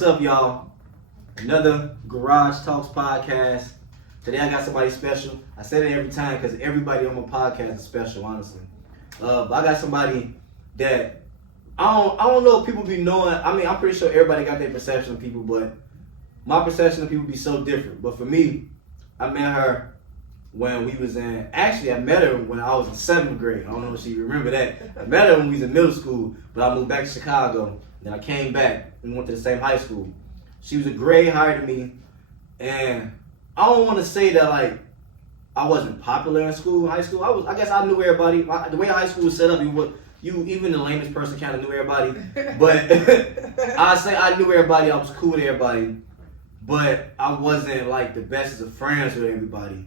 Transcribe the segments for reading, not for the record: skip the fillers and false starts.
What's up, y'all? Another Garage Talks podcast. Today I got somebody special. I say that every time because everybody on my podcast is special, honestly. But I got somebody that I don't know if people be knowing. I mean, I'm pretty sure everybody got their perception of people, but my perception of people be so different. But for me, I met her when we was in. Actually, I met her when I was in 7th grade. I don't know if she remember that. I met her when we was in middle school, but I moved back to Chicago. Then I came back and went to the same high school. She was a grade higher than me, and I don't want to say that like I wasn't popular in school, high school. I guess I knew everybody. The way high school was set up, even the lamest person kind of knew everybody. But I say I knew everybody. I was cool with everybody, but I wasn't like the best of friends with everybody.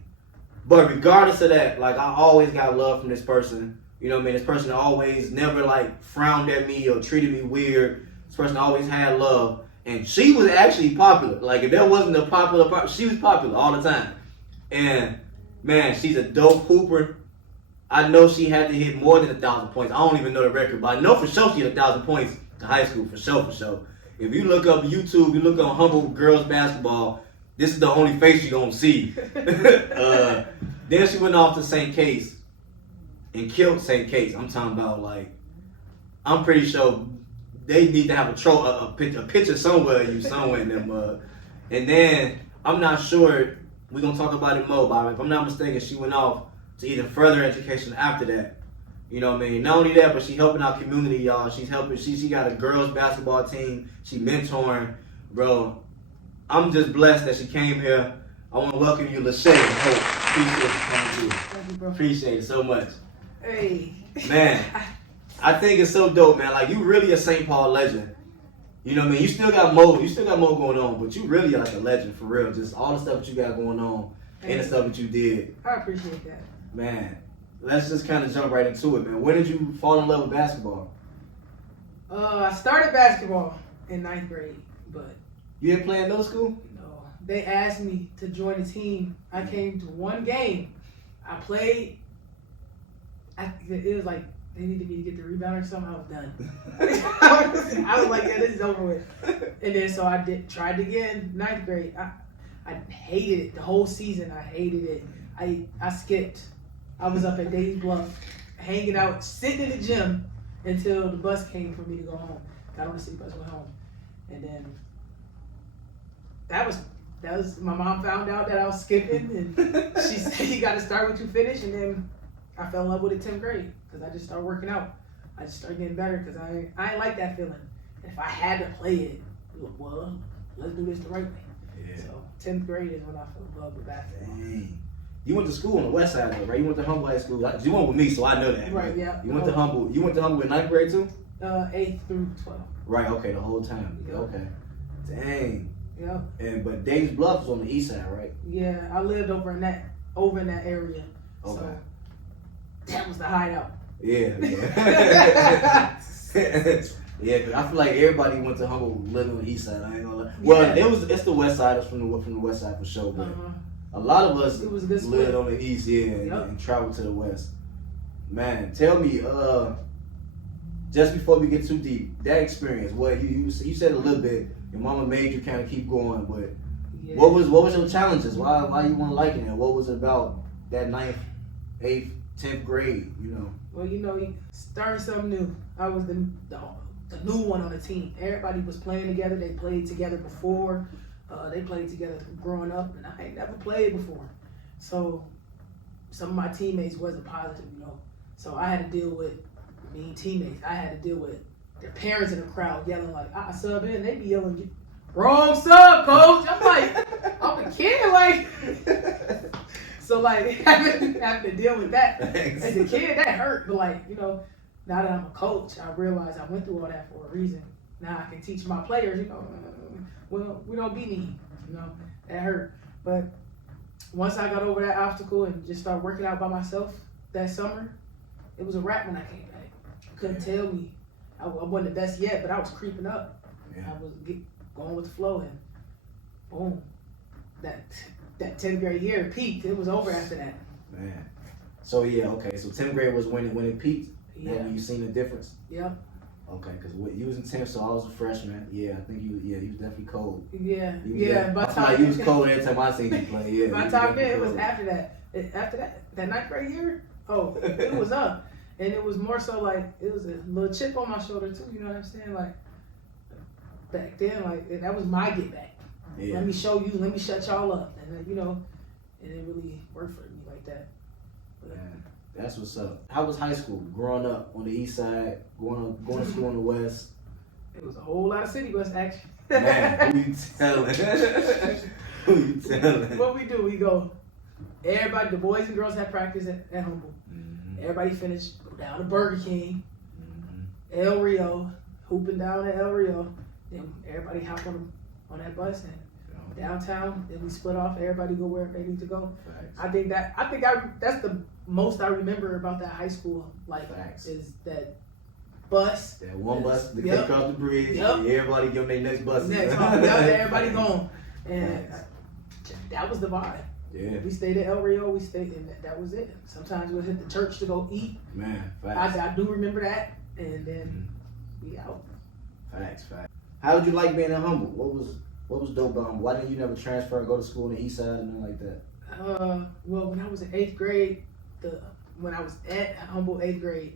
But regardless of that, like I always got love from this person. You know what I mean? This person always never like frowned at me or treated me weird. This person always had love. And she was actually popular. Like, if there wasn't a popular part, she was popular all the time. And, man, she's a dope hooper. I know she had to hit more than 1,000 points. I don't even know the record, but I know for sure she hit 1,000 points in high school, for sure. If you look up YouTube, you look on Humble Girls Basketball, this is the only face you're going to see. Then she went off to St. Case and killed St. Case. I'm talking about, like, I'm pretty sure they need to have a picture somewhere of you somewhere in them. And then, I'm not sure, we're going to talk about it more, but if I'm not mistaken, she went off to even further education after that. You know what I mean? Not only that, but she helping our community, y'all. She's helping, she got a girls basketball team. She mentoring. Bro, I'm just blessed that she came here. I want to welcome you, Lashay Holt. Appreciate you coming through. Thank you, bro. Appreciate it so much. Hey. Man. I think it's so dope, man. Like, you really a St. Paul legend. You know what I mean? You still got more going on, but you really are like a legend for real. Just all the stuff that you got going on and the stuff that you did. I appreciate that. Man, let's just kind of jump right into it, man. When did you fall in love with basketball? I started basketball in 9th grade, but You didn't play in middle school? no, they asked me to join the team. I came to one game. I played. It was like they needed me to get the rebound or something. I was done. I was like, yeah, this is over with. And then so I tried again, 9th grade. I hated it the whole season. I hated it. I skipped. I was up at Days Bluff, hanging out, sitting in the gym until the bus came for me to go home. Got on the city bus, went home, and then that was my mom found out that I was skipping, and she said you got to start what you finish, and then I fell in love with it 10th grade because I just started working out. I just started getting better because I ain't like that feeling. If I had to play it, well, let's do this the right way. Yeah. So 10th grade is when I fell in love with basketball. Dang. You went to school on the west side, though, right? You went to Humble High School. You went with me, so I know that. Right, yeah. You went to Humble. You went to Humble in 9th grade too? 8th through 12th. Right. Okay. The whole time. Yep. Okay. Dang. Yeah. But Davis Bluff was on the east side, right? Yeah, I lived over in that area. Okay. So that was the hideout. Yeah. Yeah, because I feel like everybody went to Humble living on the east side. I ain't gonna lie. Well, Yeah. it's the west side. It's from the west side for sure. But Uh-huh. a lot of us It was a good lived split. on the east, yeah, and traveled to the west. Man, tell me, just before we get too deep, that experience. What you said a little bit. Your mama made you kind of keep going, but Yeah. what was your challenges? Why you weren't liking it? What was it about that 9th, 8th, 10th grade? You know. Well, starting something new. I was the new one on the team. Everybody was playing together. They played together before. They played together growing up, and I ain't never played before. So some of my teammates wasn't positive, So I had to deal with mean teammates. I had to deal with their parents in the crowd yelling like, I sub in. They be yelling, wrong sub, coach. I'm like, I'm a kid, like. So like having to deal with that as a kid, that hurt. But like, now that I'm a coach, I realize I went through all that for a reason. Now I can teach my players, well, we don't be mean, that hurt. But once I got over that obstacle and just started working out by myself that summer, it was a wrap when I came back. You couldn't tell me I wasn't the best yet, but I was creeping up. Yeah. I was going with the flow, and boom, that 10th grade year peaked. It was over after that. Man. So yeah, okay. So 10th grade was when it peaked. Yeah. Have you seen the difference? Yep. Okay, because you was in 10th, so I was a freshman. Yeah, I think you was definitely cold. Yeah, I feel like you was cold every time I seen you play. Yeah. By the time then, it was after that. After that ninth grade year, it was up. And it was more so like, it was a little chip on my shoulder too, you know what I'm saying? Like, back then, like, that was my get back. Yeah. Let me show you, let me shut y'all up. And then, you know, it didn't really work for me like that. But, that's what's up. How was high school? Growing up on the east side, going to school on the west? It was a whole lot of city bus action. Man, who you telling? Who you telling? What we do, we go, everybody, the boys and girls have practice at Humboldt. Mm-hmm. Everybody finished, go down to Burger King, El Rio, hooping down at El Rio. Then everybody hop on that bus and downtown. Then we split off. Everybody go where they need to go. Facts. I think that's the most I remember about that high school life. Facts. Is that bus. That one bus to get across the bridge. Yep. Everybody give them their next bus. Everybody gone. And that was the vibe. Yeah. We stayed at El Rio. We stayed, and that was it. Sometimes we'll hit the church to go eat. Man, facts. I do remember that. And then we out. Facts. How did you like being in Humboldt? What was dope about Humboldt? Why didn't you never transfer and go to school on the east side and nothing like that? Well, when I was in 8th grade, when I was at Humboldt 8th grade,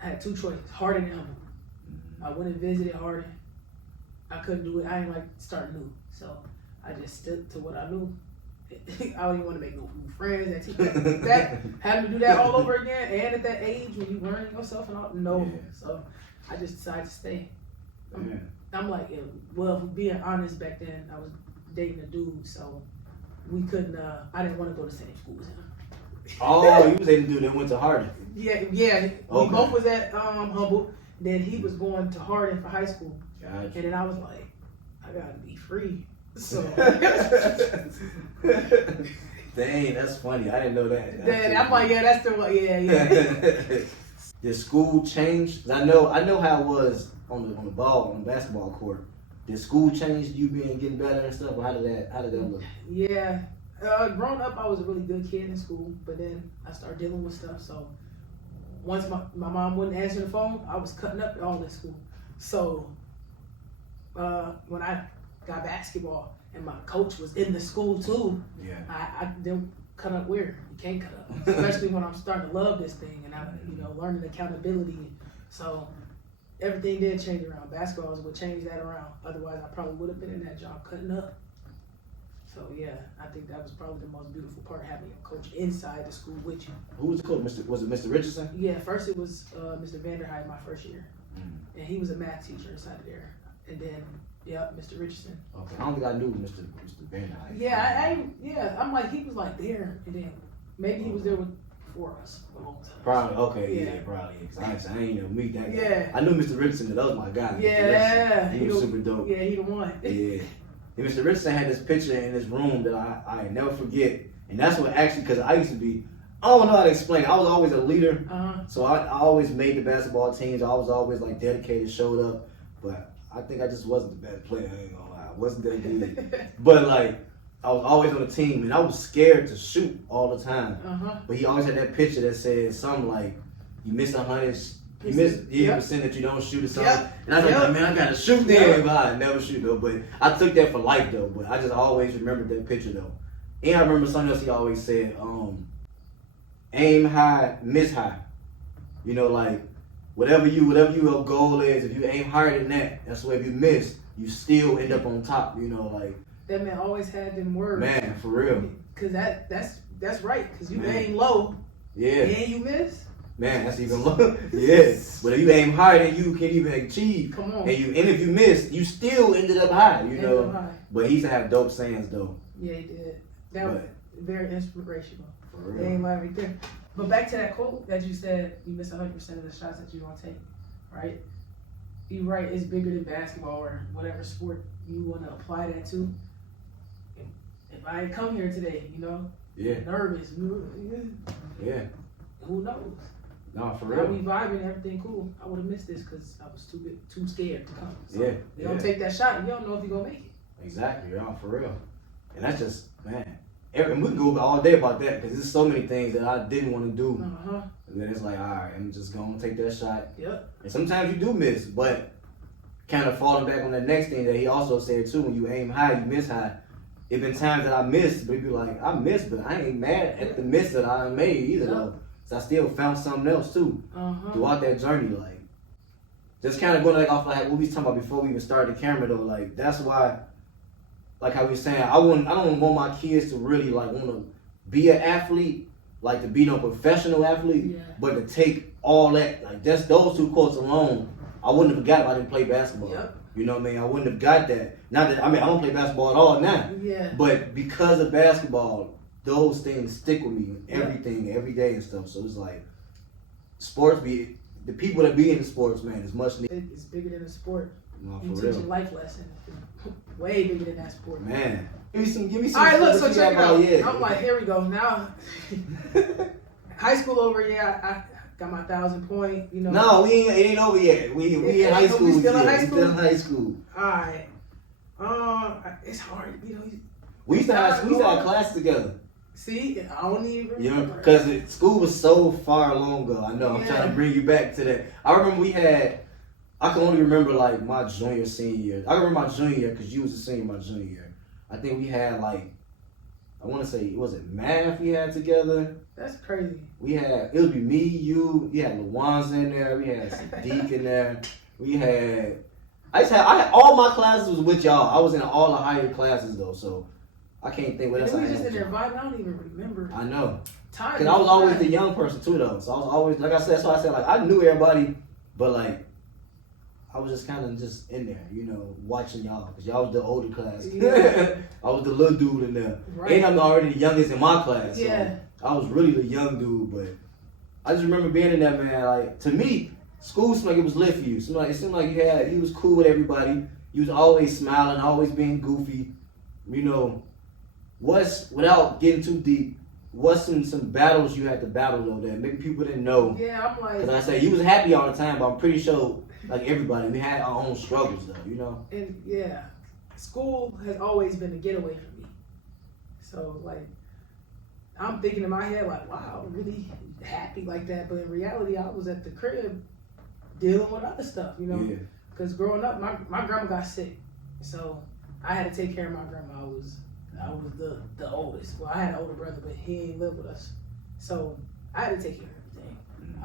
I had two choices, Hardin and Humboldt. Mm-hmm. I went and visited Hardin. I couldn't do it. I didn't like starting new. So I just stuck to what I knew. I don't even want to make no new friends. Having to do that all over again, and at that age when you learning yourself and all, no. Yeah. So I just decided to stay. I'm like, well, being honest, back then I was dating a dude, so we couldn't. I didn't want to go to the same school as him. Oh, you was dating a dude that went to Hardin. Yeah. Okay. We both was at Humboldt. Then he was going to Hardin for high school. Gotcha. And then I was like, I gotta be free. So. Dang, that's funny. I didn't know that. Then I'm like, yeah, that's the one. Yeah. Did school change? I know how it was on the basketball court. Did school change you getting better and stuff? Or how did that look? Yeah. Growing up, I was a really good kid in school, but then I started dealing with stuff. So once my mom wouldn't answer the phone, I was cutting up all in school. So when I got basketball and my coach was in the school too, I didn't cut up weird. You can't cut up, especially when I'm starting to love this thing and I'm learning accountability. So everything did change around. Basketball was what changed that around. Otherwise, I probably would have been in that job cutting up. So yeah, I think that was probably the most beautiful part, having a coach inside the school with you. Who was the coach? Was it Mr. Richardson? Yeah, first it was Mr. Vanderhyde my first year. And he was a math teacher inside there. And then, Mr. Richardson. Okay, I don't think I knew Mr. Vanderhyde. Yeah, I'm like, he was like there, and then maybe he was there before us a long time. Probably, okay, probably. Cause I ain't never meet that guy. Yeah. I knew Mr. Richardson, that was my guy. Yeah. He was super dope. Yeah, he the one. Yeah. And Mr. Richardson had this picture in his room that I never forget. And that's what actually, because I used to be, I don't know how to explain it. I was always a leader. So I always made the basketball teams. I was always like dedicated, showed up. But I think I just wasn't the best player. I ain't gonna lie. I wasn't that good. But like, I was always on the team. And I was scared to shoot all the time. But he always had that picture that said something like, you missed 100. You missed percent that you don't shoot or something. And I was like, man, I gotta shoot then. But I never shoot though. But I took that for life though. But I just always remembered that picture though. And I remember something else he always said, aim high, miss high. You know, like whatever your goal is, if you aim higher than that, that's why if you miss, you still end up on top, you know, like. That man always had them words. Man, for real. Cause that's right. Cause you aim low. Yeah. And you miss. Man, that's even low. Yeah. But if you aim higher than you can even achieve, come on. And if you miss, you still ended up high, you know. But he used to have dope sayings though. Yeah, he did. That was very inspirational. For real. They ain't lying right there. But back to that quote that you said, you miss 100% of the shots that you don't take, right? You're right, it's bigger than basketball or whatever sport you want to apply that to. If I ain't come here today, nervous, yeah. Who knows? No, for now real. We vibing, everything cool. I would have missed this because I was too scared to come. So you don't take that shot, you don't know if you're gonna make it. Exactly, for real. And that's just, man. And we can go all day about that because there's so many things that I didn't want to do And then it's like, all right, I'm just going to take that shot. Yep. And sometimes you do miss, but kind of falling back on the next thing that he also said too, when you aim high, you miss high. It been times that I missed, but it be like, I missed, but I ain't mad at the miss that I made either though. So I still found something else too throughout that journey. Like, just kind of going like off like what we was talking about before we even started the camera though. Like, that's why, like how we were saying, I don't want my kids to really like want to be an athlete, like to be no professional athlete, but to take all that, like just those two quotes alone, I wouldn't have forgot if I didn't play basketball. Yep. You know what I mean? I wouldn't have got that. Not that, I mean, I don't play basketball at all now. Yeah. But because of basketball, those things stick with me, everything, every day and stuff. So it's like, sports the people that be in the sports, man, is much needed. It's bigger than a sport. No, You for teach real. a life lesson. Way bigger than that sport. Man. Give me some. All right, look, so what you check it got out. about, yeah. I'm like, here we go. Now, high school over, I got my 1,000-point, you know. No, it ain't over yet. We in high school. We still in yeah, high we school? still in high school. All right. It's hard, you know. We used to have class together. See, I don't even You know, remember. because school was so far long ago. I know. I'm trying to bring you back to that. I remember I can only remember like my junior, senior year. I remember my junior year because you was a senior my junior year. I think we had like, I want to say, was it math we had together? That's crazy. It would be me, you had Lawanza in there, we had Sadiq in there, I had all my classes was with y'all. I was in all the higher classes though, so I can't think what else I We had. just in with there y'all. vibing. I don't even remember. I know. Time. Because I was always the young person too though, so I was always, like I said, that's why I said like I knew everybody, but like, I was just kind of just in there, you know, watching y'all, because y'all was the older class. Yeah. I was the little dude in there. Right. And I'm already the youngest in my class. So Yeah. I was really the young dude, but I just remember being in there, man. Like, to me, school seemed like it was lit for you. It seemed like you was cool with everybody. You was always smiling, always being goofy. You know, without getting too deep, what's some battles you had to battle though that maybe people didn't know? Yeah, I'm like. Because I say you was happy all the time, but I'm pretty sure, like everybody, we had our own struggles though, you know? And yeah, school has always been a getaway for me. So like, I'm thinking in my head like, wow, I'm really happy like that. But in reality, I was at the crib dealing with other stuff, you know? Yeah. Because growing up, my grandma got sick. So I had to take care of my grandma. I was the oldest. Well, I had an older brother, but he ain't live with us. So I had to take care of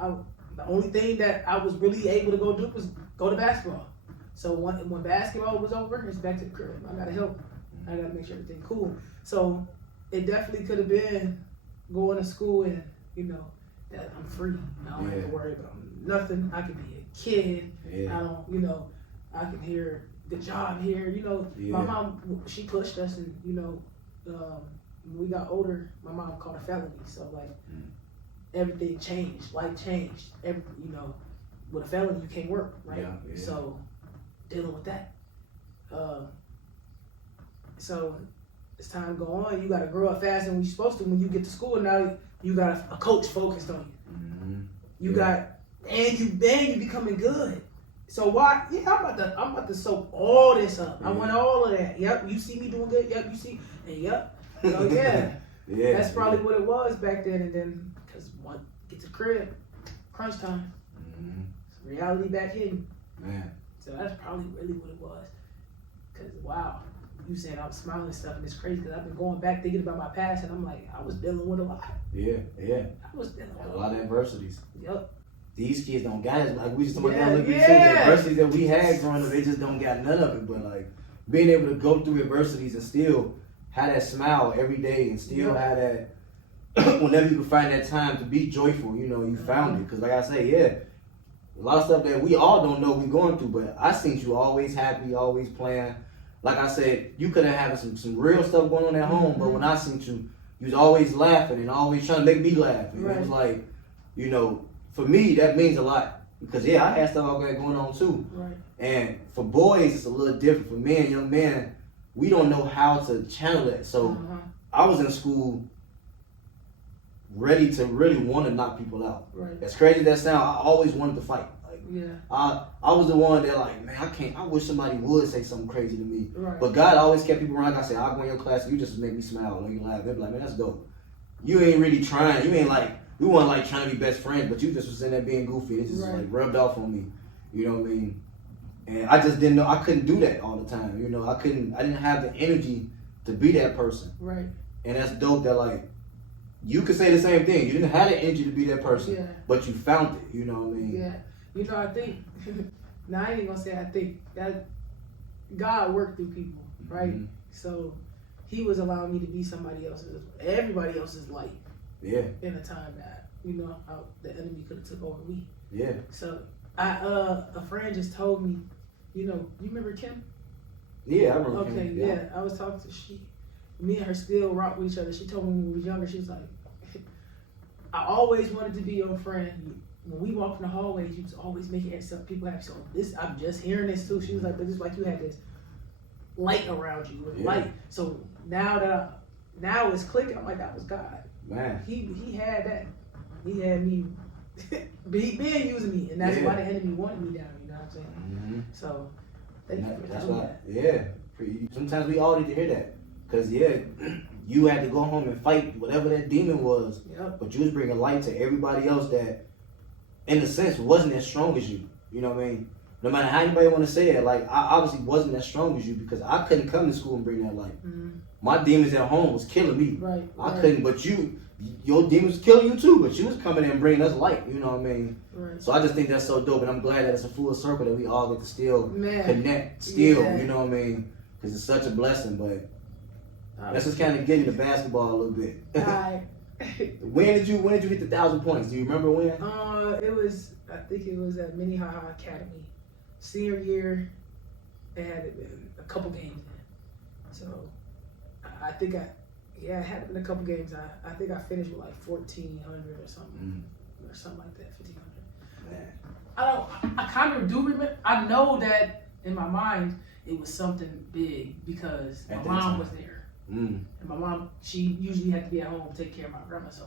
everything. The only thing that I was really able to go do was go to basketball. So when basketball was over, it's back to the crib. I gotta help. I gotta make sure everything cool. So it definitely could have been going to school and, you know, that I'm free. I don't have to worry about nothing. I can be a kid. Yeah. I don't, you know, I can hear good job here. You know, my mom, she pushed us, and you know, when we got older, my mom caught a felony. So like, everything changed. Life changed. You know, with a felony, you can't work, right? Yeah. So dealing with that. So as time go on, you got to grow up faster than you're supposed to. When you get to school, now you got a coach focused on you. Mm-hmm. You got, and you becoming good. So why? Yeah, I'm about to soak all this up. I want all of that. Yep, you see me doing good. Yep, you see, and yep. So yeah, that's probably what it was back then. And then because one get to the crib, crunch time, reality back hitting. Man. So that's probably really what it was. Cause wow, you saying I'm smiling and stuff, and it's crazy because I've been going back thinking about my past, and I'm like, I was dealing with a lot. Yeah. I was dealing with A lot of adversities. Yep. These kids don't got it. Like we just talking about Yeah, that too. The adversities that we had growing up, they just don't got none of it. But like being able to go through adversities and still have that smile every day and still have that whenever you can find that time to be joyful, you know, you found it. Because like I say, a lot of stuff that we all don't know we going through, but I seen you always happy, always playing. Like I said, you could have had some real stuff going on at home, but when I seen you, you was always laughing and always trying to make me laugh. And it was like, you know, for me, that means a lot. Because, I had stuff like that going on, too. Right. And for boys, it's a little different. For men, young men, we don't know how to channel it. So, I was in school ready to really want to knock people out. Right. As crazy as that sounds, I always wanted to fight. Like, I was the one that like, man, I wish somebody would say something crazy to me. Right. But God always kept people around. Like I said, I'll go in your class, you just make me smile, make me laugh. They'd be like, man, that's dope. You ain't really trying. You ain't like, we weren't like trying to be best friends, but you just was in there being goofy. It just like rubbed off on me. You know what I mean? And I just didn't know I couldn't do that all the time. You know, I didn't have the energy to be that person. Right. And that's dope that like you could say the same thing. You didn't have the energy to be that person, but you found it. You know what I mean? Yeah. You know, I think. Now I ain't even gonna say I think that God worked through people, right? Mm-hmm. So He was allowing me to be everybody else's light. Yeah. In a time that the enemy could have took over me. Yeah. So a friend just told me, you remember Kim? Yeah, I remember. Okay, Kim. Yeah. I was talking to me and her still rock with each other. She told me when we was younger, she was like, I always wanted to be your friend. When we walk in the hallways, you was always making people happy. So I'm just hearing this too. She was like, but it's like you had this light around you with light. So now it's clicking. I'm like, that was God. Man. He had that. He had me being using me, and that's why the enemy wanted me down. You know what I'm saying? Mm-hmm. So that's why. Yeah. Sometimes we all need to hear that, cause you had to go home and fight whatever that demon was. Yep. But you was bringing light to everybody else that, in a sense, wasn't as strong as you. You know what I mean? No matter how anybody want to say it, like I obviously wasn't as strong as you because I couldn't come to school and bring that light. Mm-hmm. My demons at home was killing me. Right. I couldn't, but your demons was killing you too. But you was coming in and bringing us light. You know what I mean? Right. So I just think that's so dope, and I'm glad that it's a full circle that we all get to still connect. Still, you know what I mean? Because it's such a blessing. But let's just kind of get into basketball a little bit. All right. When did you hit the 1,000 points? Do you remember when? I think it was at Minnehaha Academy. Senior year, it had a couple games in. So I think it had been a couple games. I think I finished with like 1,400 or something. Or something like that, 1,500. I kind of do remember. I know that in my mind it was something big because my mom was there. And my mom, she usually had to be at home to take care of my grandma. So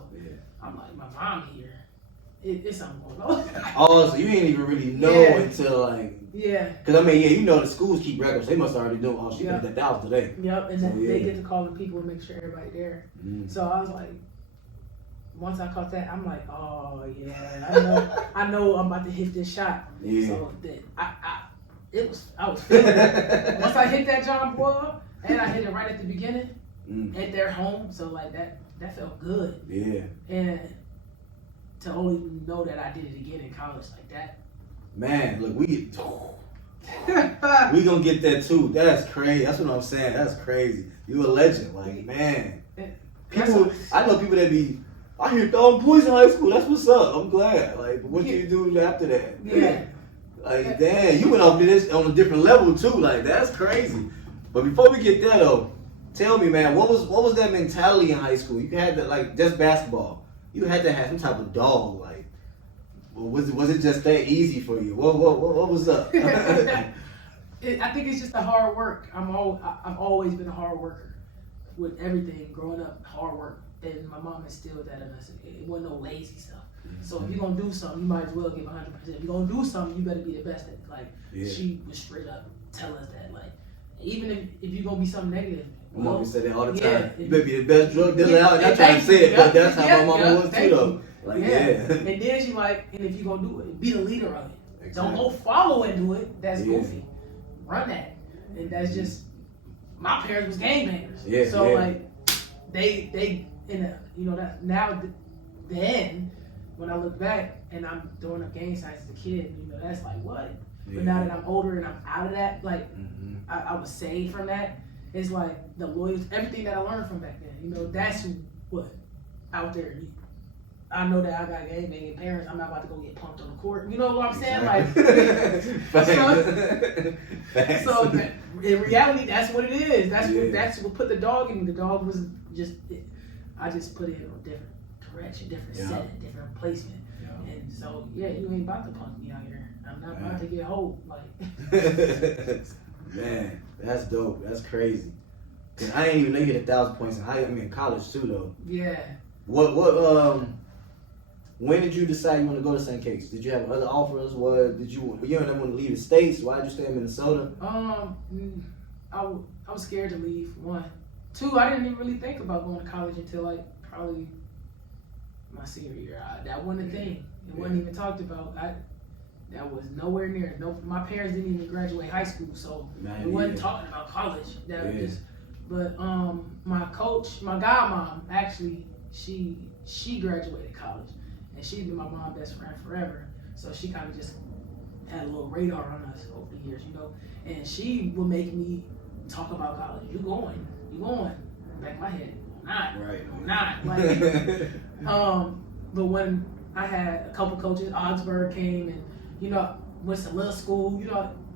I'm like, my mom here, it's something going on. Oh, so you didn't even really know until like. Yeah. Because I mean, the schools keep records. They must already know. Oh, she got that 1,000 today. Yep, and then they get to call the people and make sure everybody there. So I was like, once I caught that, I'm like, oh yeah, I know I'm about to hit this shot. Yeah. So then I was feeling it. Once I hit that John Boy. And I hit it right at the beginning at their home, so like that felt good. Yeah. And to only know that I did it again in college like that. Man, look, we gonna get that too. That's crazy. That's what I'm saying. That's crazy. You a legend, like man. People, I know people that be. I hear 1,000 points in high school. That's what's up. I'm glad. Like, what do you do after that? Yeah. Like, damn, you went off to this on a different level too. Like, that's crazy. But before we get there though, tell me, man, what was that mentality in high school? You had to like just basketball. You had to have some type of dog. Like, was it just that easy for you? What was up? I think it's just the hard work. I've always been a hard worker with everything. Growing up, hard work, and my mom instilled that in us. It wasn't no lazy stuff. So if you're gonna do something, you might as well give 100%. If you're gonna do something, you better be the best at it. Like she would straight up tell us that. Like. Even if you're going to be something negative. Mom said that all the time. You better be the best drug dealer out. I'm trying to say it, but that's how my mama was too, though. Like, And then she like, and if you're going to do it, be the leader of it. Exactly. Don't go follow and do it. That's goofy. Run that. And that's just, my parents was game bangers. Yeah, so, like, they that now, then, when I look back and I'm throwing up gang signs as a kid, that's like, what? But now that I'm older and I'm out of that, like, I was saved from that. It's like the loyalty, everything that I learned from back then. That's what out there. I know that I got gang banging parents. I'm not about to go get pumped on the court. You know what I'm saying? Like, so in reality, that's what it is. That's what put the dog in me. The dog was I just put it in a different direction, different setting, different placement. Yeah. And so you ain't about to punk me out here. I'm not about to get hold. Like. Man, that's dope. That's crazy. Cause I didn't even know you hit 1,000 points in college too, though. Yeah. When did you decide you want to go to St. Kate's? Did you have other offers? Did you want to leave the States? Why did you stay in Minnesota? I was scared to leave. 1, 2, I didn't even really think about going to college until like probably my senior year. That wasn't a thing. It wasn't even talked about. That was nowhere near. No, my parents didn't even graduate high school, so we wasn't talking about college. But my coach, my godmom, actually, she graduated college, and she's been my mom's best friend forever. So she kind of just had a little radar on us over the years, And she would make me talk about college. You going? Back in my head, I'm not. Like, but when I had a couple coaches, Augsburg came and went to little school.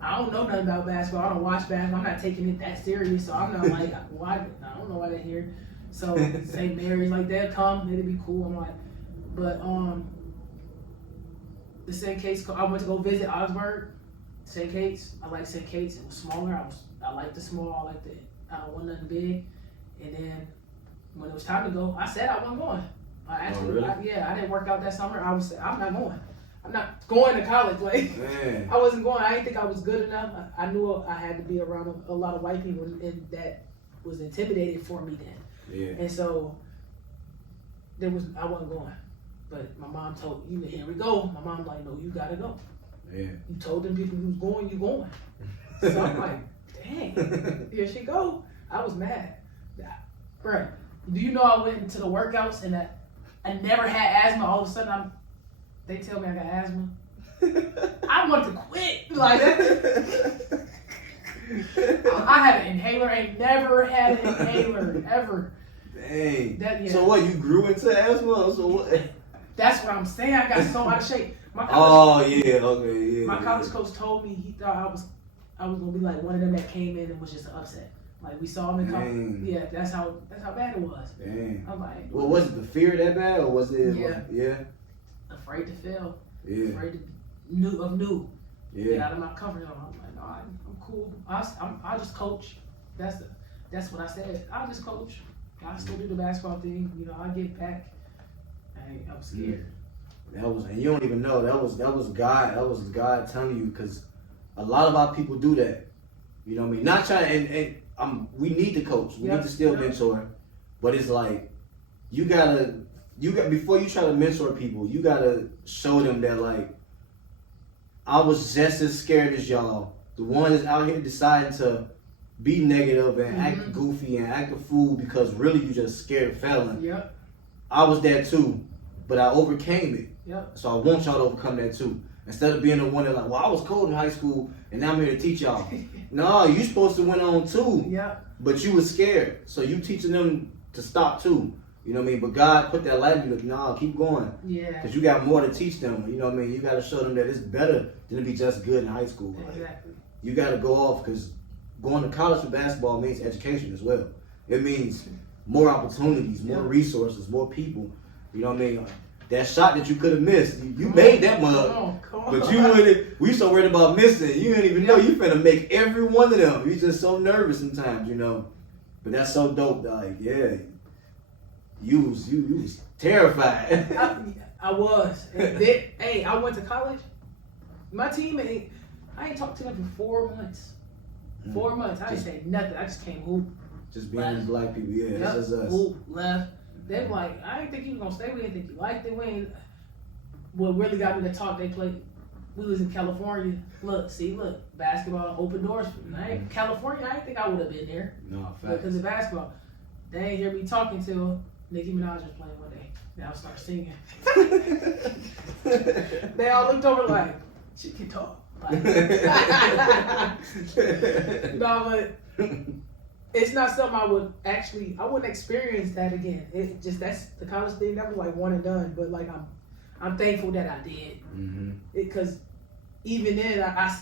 I don't know nothing about basketball. I don't watch basketball. I'm not taking it that serious. So I'm not like, why? I don't know why they're here. So St. Mary's, like, they'll come, it'll be cool. I'm like, but the St. Kate's, I went to go visit Augsburg. St. Kate's, I like St. Kate's. It was smaller. I like the small. I don't want nothing big. And then when it was time to go, I said I wasn't going. I didn't work out that summer. I'm not going. I'm not going to college. Like, I wasn't going. I didn't think I was good enough. I knew I had to be around a lot of white people, and that was intimidating for me then. Yeah. And so I wasn't going. But my mom told me, here we go. My mom's like, no, you gotta go. Yeah. You told them people you was going, you going. So I'm like, dang, here she go. I was mad. Bro, do you know I went into the workouts and I never had asthma. All of a sudden, they tell me I got asthma. I want to quit. Like, I had an inhaler. I ain't never had an inhaler, ever. Dang. So what, you grew into asthma? So what? That's what I'm saying. I got so out of shape. My college coach told me he thought I was gonna be like one of them that came in and was just an upset. Like, we saw him in college. Yeah, that's how bad it was. Dang. I'm like, well, was it the fear that bad, or was it? Yeah. Afraid to fail. Yeah. Afraid of new. Yeah. Get out of my comfort zone. I'm like, no, I'm cool. I'll just coach. That's what I said. I'll just coach. I still do the basketball thing. I get back. I was scared. And you don't even know that was God. That was God telling you, because a lot of our people do that. You know what I mean? Not trying and we need to coach. We need to still mentor, but it's like you gotta before you try to mentor people, you gotta show them that, like, I was just as scared as y'all. The one that's out here deciding to be negative and act goofy and act a fool because really you just scared of failing. Yep. I was there too, but I overcame it. Yep. So I want y'all to overcome that too. Instead of being the one that, like, well, I was cold in high school and now I'm here to teach y'all. No, you supposed to went on too. Yep. But you was scared. So you teaching them to stop too. You know what I mean? But God put that light in you, like, nah, keep going. Yeah. Because you got more to teach them. You know what I mean? You got to show them that it's better than to be just good in high school. Exactly. You got to go off, because going to college for basketball means education as well. It means more opportunities, more resources, more people. You know what I mean? That shot that you could have missed, you made that mug. But we so worried about missing, you didn't even know you finna make every one of them. You just so nervous sometimes, But that's so dope, like, yeah. You was terrified. I was. And then, I went to college. My teammate, I ain't talked to them for 4 months. 4 months. I didn't say nothing. I just came hoop. Just being with black people, that's just us. Hoop, left. They were like, I didn't think you was gonna stay. We didn't think you liked it. What really got me to talk, we was in California. Look, basketball, open doors for me. California, I didn't think I would have been there. No, fact. Because of basketball. They ain't hear me talking till Nicki Minaj was playing one day. Then I start singing. They all looked over like, she can talk. Like, no, but it's not something I wouldn't experience that again. That's the college thing. That was like one and done. But like, I'm thankful that I did. Because even then, I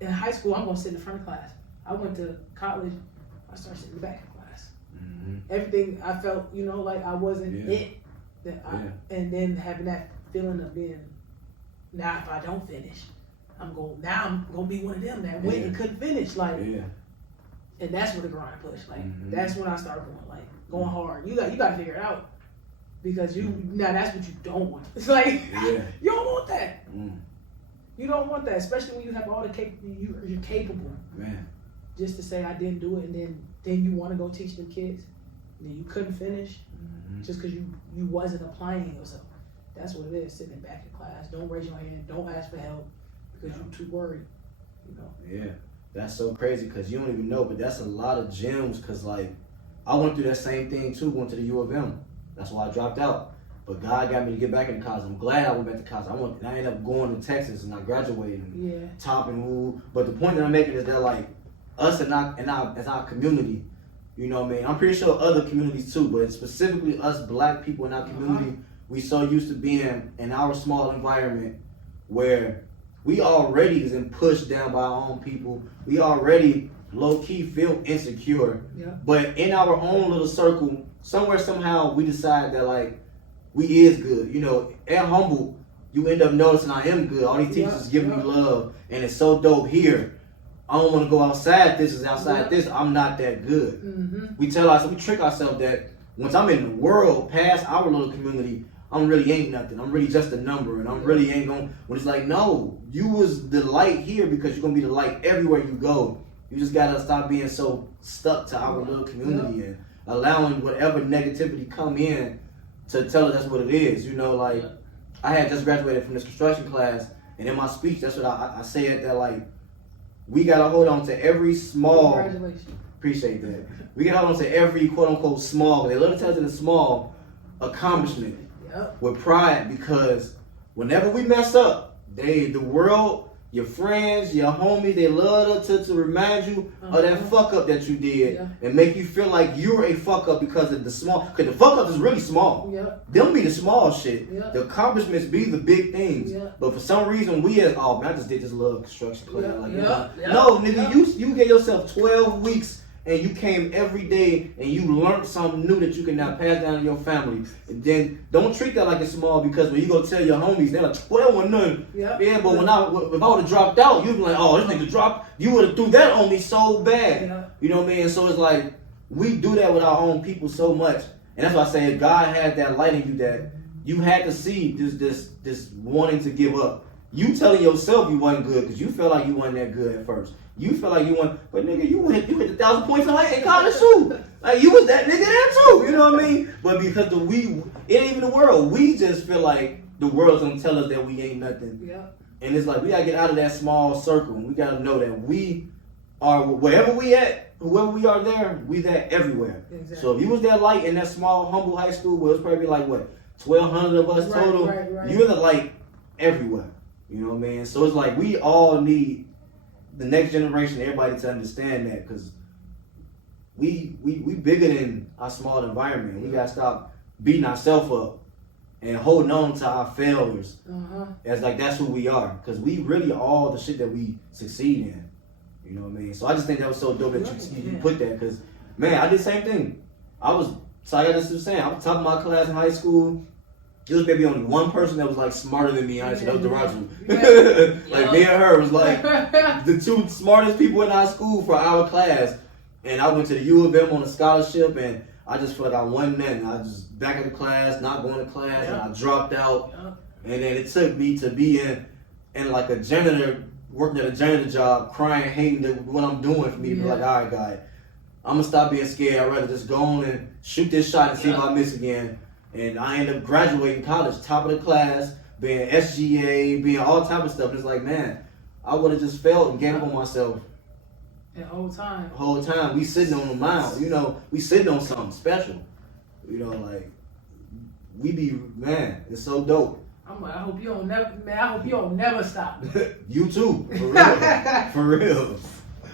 in high school, I'm gonna sit in the front of class. I went to college, I started sitting in the back of class. Everything I felt, like I wasn't it. And then having that feeling of being, now if I don't finish, I'm gonna be one of them that went and couldn't finish. Like, and that's where the grind pushed. Like, that's when I started going hard. You got to figure it out, because now that's what you don't want. It's like, you don't want that. You don't want that, especially when you have all the you're capable. Man. Just to say I didn't do it, and then you want to go teach them kids, and then you couldn't finish. just because you wasn't applying yourself. That's what it is, sitting back in class. Don't raise your hand. Don't ask for help because you're too worried. Yeah, that's so crazy because you don't even know, but that's a lot of gems because, like, I went through that same thing too, going to the U of M. That's why I dropped out. But God got me to get back into college. I'm glad I went back to college. I ended up going to Texas and I graduated and top and woo. But the point that I'm making is that, like, us as our community, you know what I mean? I'm pretty sure other communities too, but specifically us black people in our community, we so used to being in our small environment where we already is pushed down by our own people. We already low-key feel insecure. But in our own little circle, somewhere, somehow, we decide that, like, we is good. You know, at Humboldt, you end up noticing I am good. All these teachers giving me love, and it's so dope here. I don't want to go outside this, is outside this. I'm not that good. We tell ourselves, we trick ourselves that once I'm in the world, past our little community, I'm really ain't nothing. I'm really just a number, and I'm really ain't going. When it's like, no, you was the light here because you're gonna be the light everywhere you go. You just gotta stop being so stuck to our little community and allowing whatever negativity come in to tell us that's what it is. You know, like I had just graduated from this construction class, and in my speech, that's what I said that, like, we gotta hold on to every small. Congratulations. Appreciate that. We gotta hold on to every quote unquote small. They literally tell us in a small accomplishment with pride, because whenever we mess up, the world, your friends, your homies, they love to remind you of that fuck up that you did and make you feel like you're a fuck up because of the small. Because the fuck up is really small. Them be the small shit. The accomplishments be the big things. But for some reason, we as, oh man, I just did this little construction class. No, nigga, you gave yourself 12 weeks and you came every day and you learned something new that you can now pass down to your family. And then don't treat that like it's small, because when you go tell your homies, they're like 12 or none. Yeah, but if I would have dropped out, you'd be like, oh, this nigga dropped. You would have threw that on me so bad. You know what I mean? So it's like, we do that with our own people so much. And that's why I say God had that light in you that you had to see this wanting to give up. You telling yourself you wasn't good because you felt like you wasn't that good at first. You feel like you won, but nigga, you hit 1,000 points in college too. Like, you was that nigga there too. You know what I mean? But because it ain't even the world. We just feel like the world's gonna tell us that we ain't nothing. And it's like, we gotta get out of that small circle. We gotta know that we are wherever we at, whoever we are there, we there everywhere. So if you was that light in that small, humble high school where it's probably like, what, 1,200 of us total, you're the light everywhere. You know what I mean? So it's like, we all need the next generation, everybody to understand that, because we bigger than our small environment. We gotta stop beating ourselves up and holding on to our failures as like that's who we are, because we really are all the shit that we succeed in. You know what I mean? So I just think that was so dope that you put that, because man, I did the same thing. I was saying, I was top of my class in high school. There was maybe only one person that was like smarter than me. Honestly, that was DeRoger. Like me and her was like the two smartest people in our school for our class. And I went to the U of M on a scholarship, and I just feel like I won that. I just back in the class, not going to class, and I dropped out. And then it took me to be in like a janitor, working at a janitor job, crying, hating what I'm doing, for me to be like, all right, guy, I'm gonna stop being scared. I'd rather just go on and shoot this shot and see if I miss again. And I ended up graduating college, top of the class, being SGA, being all type of stuff. And it's like, man, I would have just failed and gave up on myself. The whole time. We sitting on the mound, you know, we sitting on something special. You know, like, we be, man, it's so dope. I hope you don't never stop. You too, for real. For real.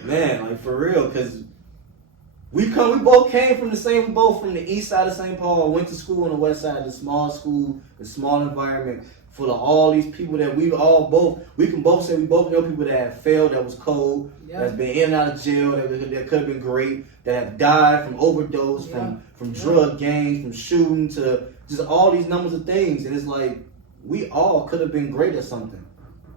Man, like, for real, because we both came from from the east side of St. Paul, went to school on the west side, the small school, the small environment, full of all these people that we can both say we both know people that have failed, that was cold, that's been in and out of jail, that could have been great, that have died from overdose, from drug gangs, from shooting, to just all these numbers of things. And it's like, we all could have been great at something.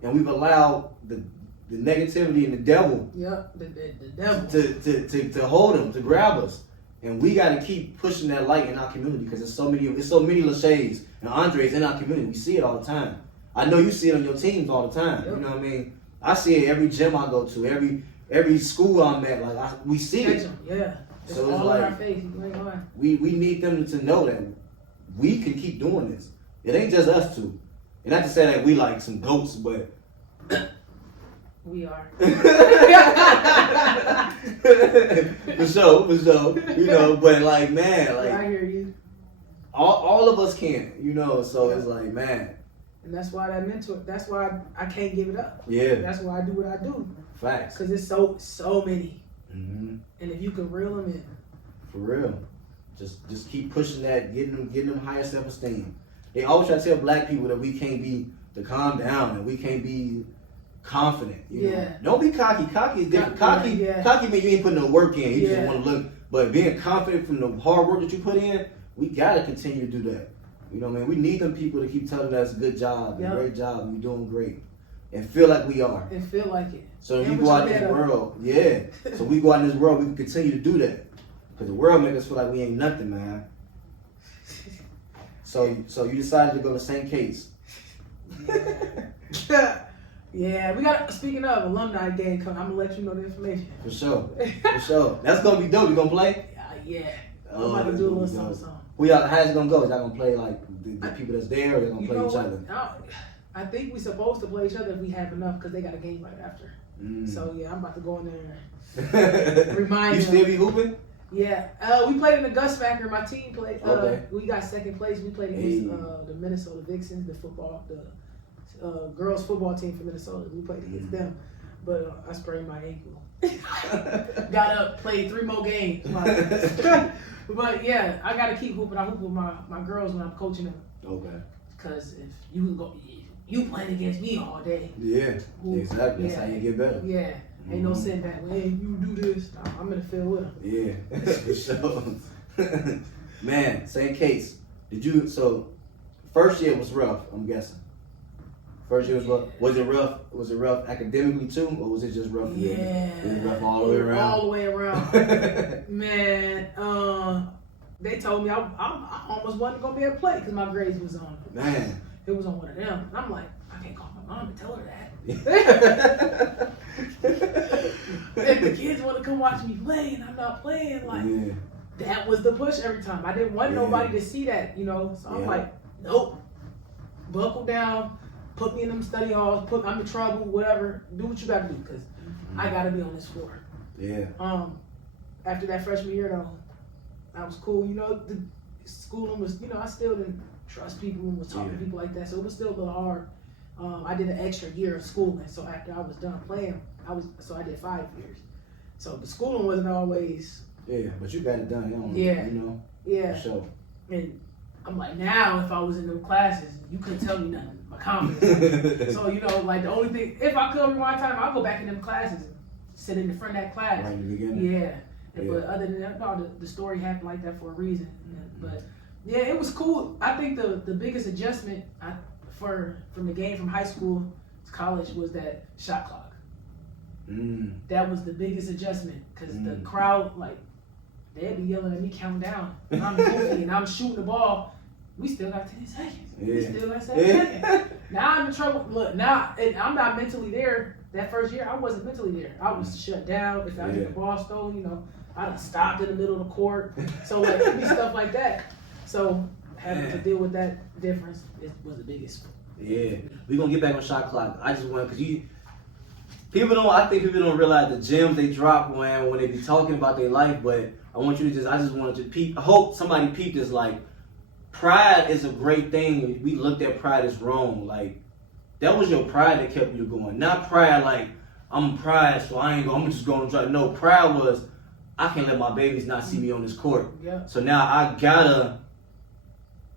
And we've allowed the negativity and the devil, the devil, to hold them, to grab us, and we got to keep pushing that light in our community, because there's so many Lashays and Andres in our community. We see it all the time. I know you see it on your teams all the time. You know what I mean? I see it every gym I go to, every school I'm at. Like we see it. It's So it's all like in our face. You ain't lying. we need them to know that we can keep doing this. It ain't just us two. And not to say that we like some goats, but We are. for sure. You know, but like man, like I hear you. all of us can, you know, so it's like man. And that's why that's why I can't give it up. Yeah. That's why I do what I do. Facts. Because it's so many. Mm-hmm. And if you can reel them in. For real. Just keep pushing that, getting them higher self-esteem. They always try to tell black people that we can't be to calm down and we can't be confident. You know? Don't be cocky. Cocky is different. Cocky means you ain't putting no work in. You just want to look. But being confident from the hard work that you put in, we gotta continue to do that. You know what I mean? We need them people to keep telling us good job, great job, and you're doing great. And feel like we are. And feel like it. So if you go out in this world, so we go out in this world, we can continue to do that. Because the world makes us feel like we ain't nothing, man. So you decided to go to St. Kate's. Yeah, we got. Speaking of alumni day coming, I'm gonna let you know the information. For sure. That's gonna be dope. You gonna play? Yeah. I'm about to do a little something. How's it gonna go? Is y'all gonna play like the people that's there, or they gonna play each other? I think we're supposed to play each other if we have enough, because they got a game right after. So yeah, I'm about to go in there and remind you them. still be hooping? Yeah, we played in the Gusmacker. My team played. Okay. We got second place. We played against the Minnesota Vixens, the girls football team from Minnesota. We played against them, but I sprained my ankle. Got up, played 3 more games. But yeah, I gotta keep hooping. I hoop with my girls when I'm coaching them. Okay. Because if you can go, you playing against me all day. Yeah, exactly. That's how you get better. Yeah. Ain't no sitting back. Hey, you do this. I'm in the field with them. Yeah, for sure. Man, St. Kate's. So first year was rough, I'm guessing. First year was rough. Was it rough? Was it rough academically too, or was it just rough? Yeah. Was it rough all the way around? All the way around. Man, they told me I almost wasn't gonna be able to play because my grades was on. Man. It was on one of them. I'm like, I can't call my mom and tell her that. If the kids want to come watch me play and I'm not playing, like that was the push every time. I didn't want nobody to see that, you know. So I'm like, nope. Buckle down, put me in them study halls, I'm in trouble, whatever. Do what you gotta do, because I gotta be on this floor. Yeah. After that freshman year though, I was cool. You know, the schooling was, you know, I still didn't trust people and was talking to people like that, so it was still a little hard. I did an extra year of schooling, so after I was done playing, I did 5 years. So the schooling wasn't always. Yeah, but you got it done. You know. Yeah. For sure. And I'm like, now if I was in them classes, you couldn't tell me nothing. My confidence. So you know, like the only thing, if I could rewind time, I'll go back in them classes, and sit in the front of that class. Right in the beginning. Yeah. But other than that, no, the story happened like that for a reason. But yeah, it was cool. I think the biggest adjustment from the game from high school to college was that shot clock. That was the biggest adjustment, because the crowd, like, they'd be yelling at me, count down. And I'm goofy and I'm shooting the ball. We still got 10 seconds. We still got 7 seconds. Now I'm in trouble. Look, now I'm not mentally there. That first year, I wasn't mentally there. I was shut down. If I get the ball stolen, you know, I'd have stopped in the middle of the court. So like, it'd be stuff like that. So having to deal with that difference was the biggest. Yeah, we're gonna get back on shot clock. I just want, because I think people don't realize the gems they drop when they be talking about their life, but I just wanted to peep. I hope somebody peeped this. Like, pride is a great thing. We looked at pride as wrong. Like, that was your pride that kept you going. Not pride like, I'm pride, so I'm just going to try. No, pride was, I can't let my babies not see me on this court. Yeah. So now I gotta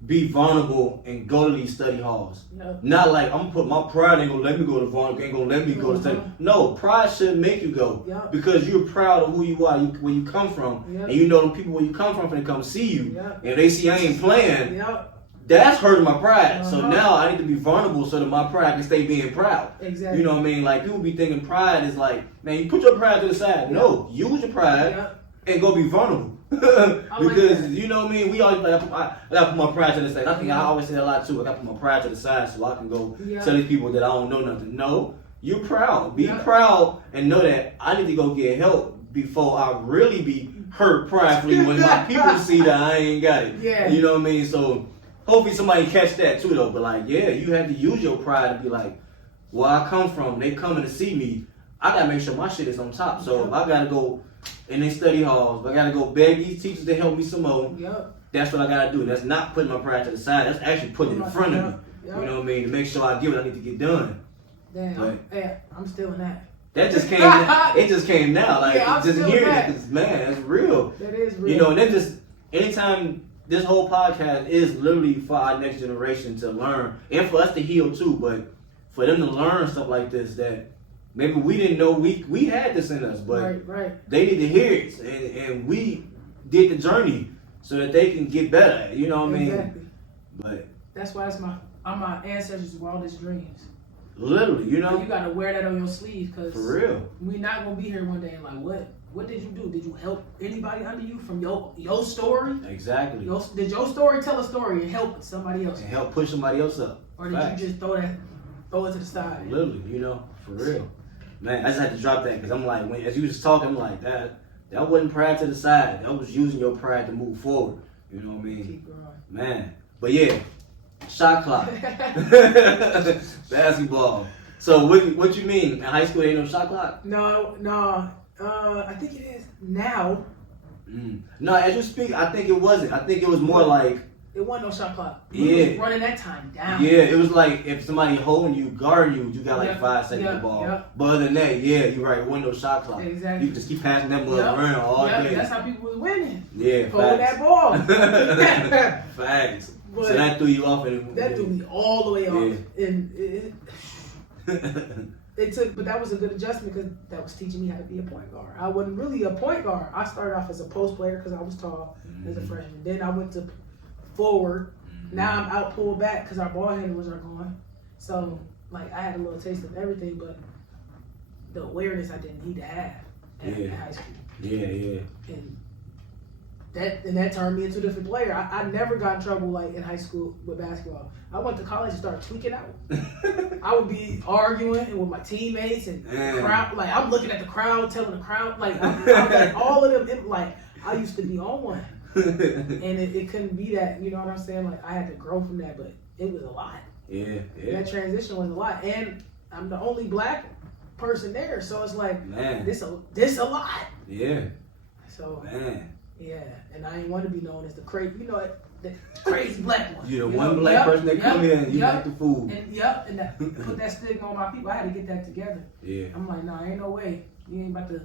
be vulnerable and go to these study halls. No. Not like, I'm gonna put my pride, ain't gonna let me go to vulnerable, ain't gonna let me go to study. No, pride should make you go. Because you're proud of who you are, where you come from. And you know the people where you come from they come see you. And if they see I ain't playing, that's hurting my pride. So now I need to be vulnerable so that my pride can stay being proud. Exactly. You know what I mean? Like, people be thinking pride is like, man, you put your pride to the side. No, use your pride and go be vulnerable. Because, you know what I mean? We always like, I gotta put my pride to the side. I think I always say that a lot too. I gotta put my pride to the side so I can go tell these people that I don't know nothing. No, you're proud. Be proud and know that I need to go get help before I really be hurt pridefully when my people see that I ain't got it. Yeah. You know what I mean? So hopefully somebody catch that too though. But like, yeah, you have to use your pride to be like, where I come from, they coming to see me. I gotta make sure my shit is on top. So if I gotta go in their study halls, if I gotta go beg these teachers to help me some more, that's what I gotta do. That's not putting my pride to the side. That's actually putting it in front of me. You know what I mean? To make sure I get what I need to get done. Damn, I'm still in that. That just came. It just came now. Like just hearing it, because man, that's real. That is real. You know, and then just anytime this whole podcast is literally for our next generation to learn and for us to heal too. But for them to learn stuff like this that maybe we didn't know we had this in us, but they need to hear it, and we did the journey so that they can get better. You know what I mean? Exactly. But that's why my ancestors' wildest dreams. Literally, you know, you gotta wear that on your sleeve, because for real, we're not gonna be here one day and like, what did you do? Did you help anybody under you from your story? Exactly. Did your story tell a story and help somebody else? And help push somebody else up. Or did you just throw it to the side? Literally, you know, for real. Man, I just had to drop that because I'm like, as you was talking, I'm like, that wasn't pride to the side. That was using your pride to move forward. You know what I mean? Keep growing. Man. But yeah, shot clock. Basketball. So what you mean? In high school, ain't no shot clock? No. I think it is now. No, as you speak, I think it wasn't. I think it was more like, it wasn't no shot clock. We was running that time down. Yeah, it was like if somebody holding you, guarding you, you got like 5 seconds of the ball. But other than that, yeah, you're right. It wasn't no shot clock. Exactly. You just keep passing that ball around all day. That's how people was winning. Yeah, holding that ball. Facts. But so that threw you off. That threw me all the way off. And it took, but that was a good adjustment because that was teaching me how to be a point guard. I wasn't really a point guard. I started off as a post player because I was tall as a freshman. Then I went to forward. Now I'm out pulled back because our ball handlers are gone. So like I had a little taste of everything, but the awareness I didn't need to have in high school. Yeah. And that turned me into a different player. I never got in trouble like in high school with basketball. I went to college and started tweaking out. I would be arguing with my teammates and the crowd. Like I'm looking at the crowd, telling the crowd like I'm like all of them. Like I used to be on one. And it couldn't be that, you know what I'm saying? Like I had to grow from that, but it was a lot. Yeah. That transition was a lot, and I'm the only black person there, so it's like, man, this a lot. Yeah. So man. Yeah, and I ain't want to be known as the crazy, the crazy black one. You're the one black person that come in and you like the food. And that put that stigma on my people. I had to get that together. Yeah. I'm like, nah, ain't no way. You ain't about to.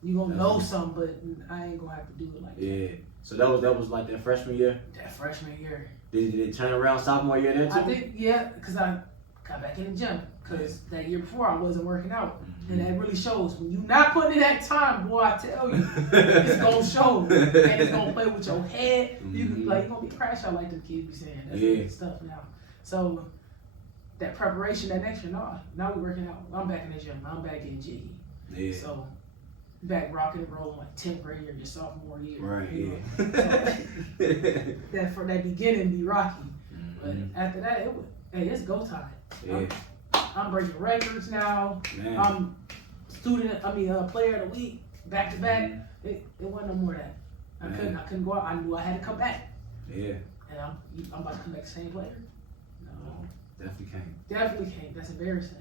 You gonna know something, but I ain't gonna have to do it like that. Yeah. So that was like that freshman year? That freshman year. Did it turn around sophomore year there too? I think, because I got back in the gym. Because that year before I wasn't working out. And that really shows. When you not putting in that time, boy, I tell you, it's going to show. And it's going to play with your head. You can you're going to be crash out like the kids be saying. That's good stuff now. So that preparation, that next year, now we working out. I'm back in the gym. I'm back getting jiggy. Yeah. So back rocking and rolling like 10th grade year, your sophomore year. Right, So that beginning be rocky. But after that, it's go time. Yeah. I'm breaking records now. Man. I'm player of the week, back to back. It wasn't no more of that. I couldn't go out. I knew I had to come back. Yeah. And I'm about to come back the same player. No. Definitely can't. That's embarrassing.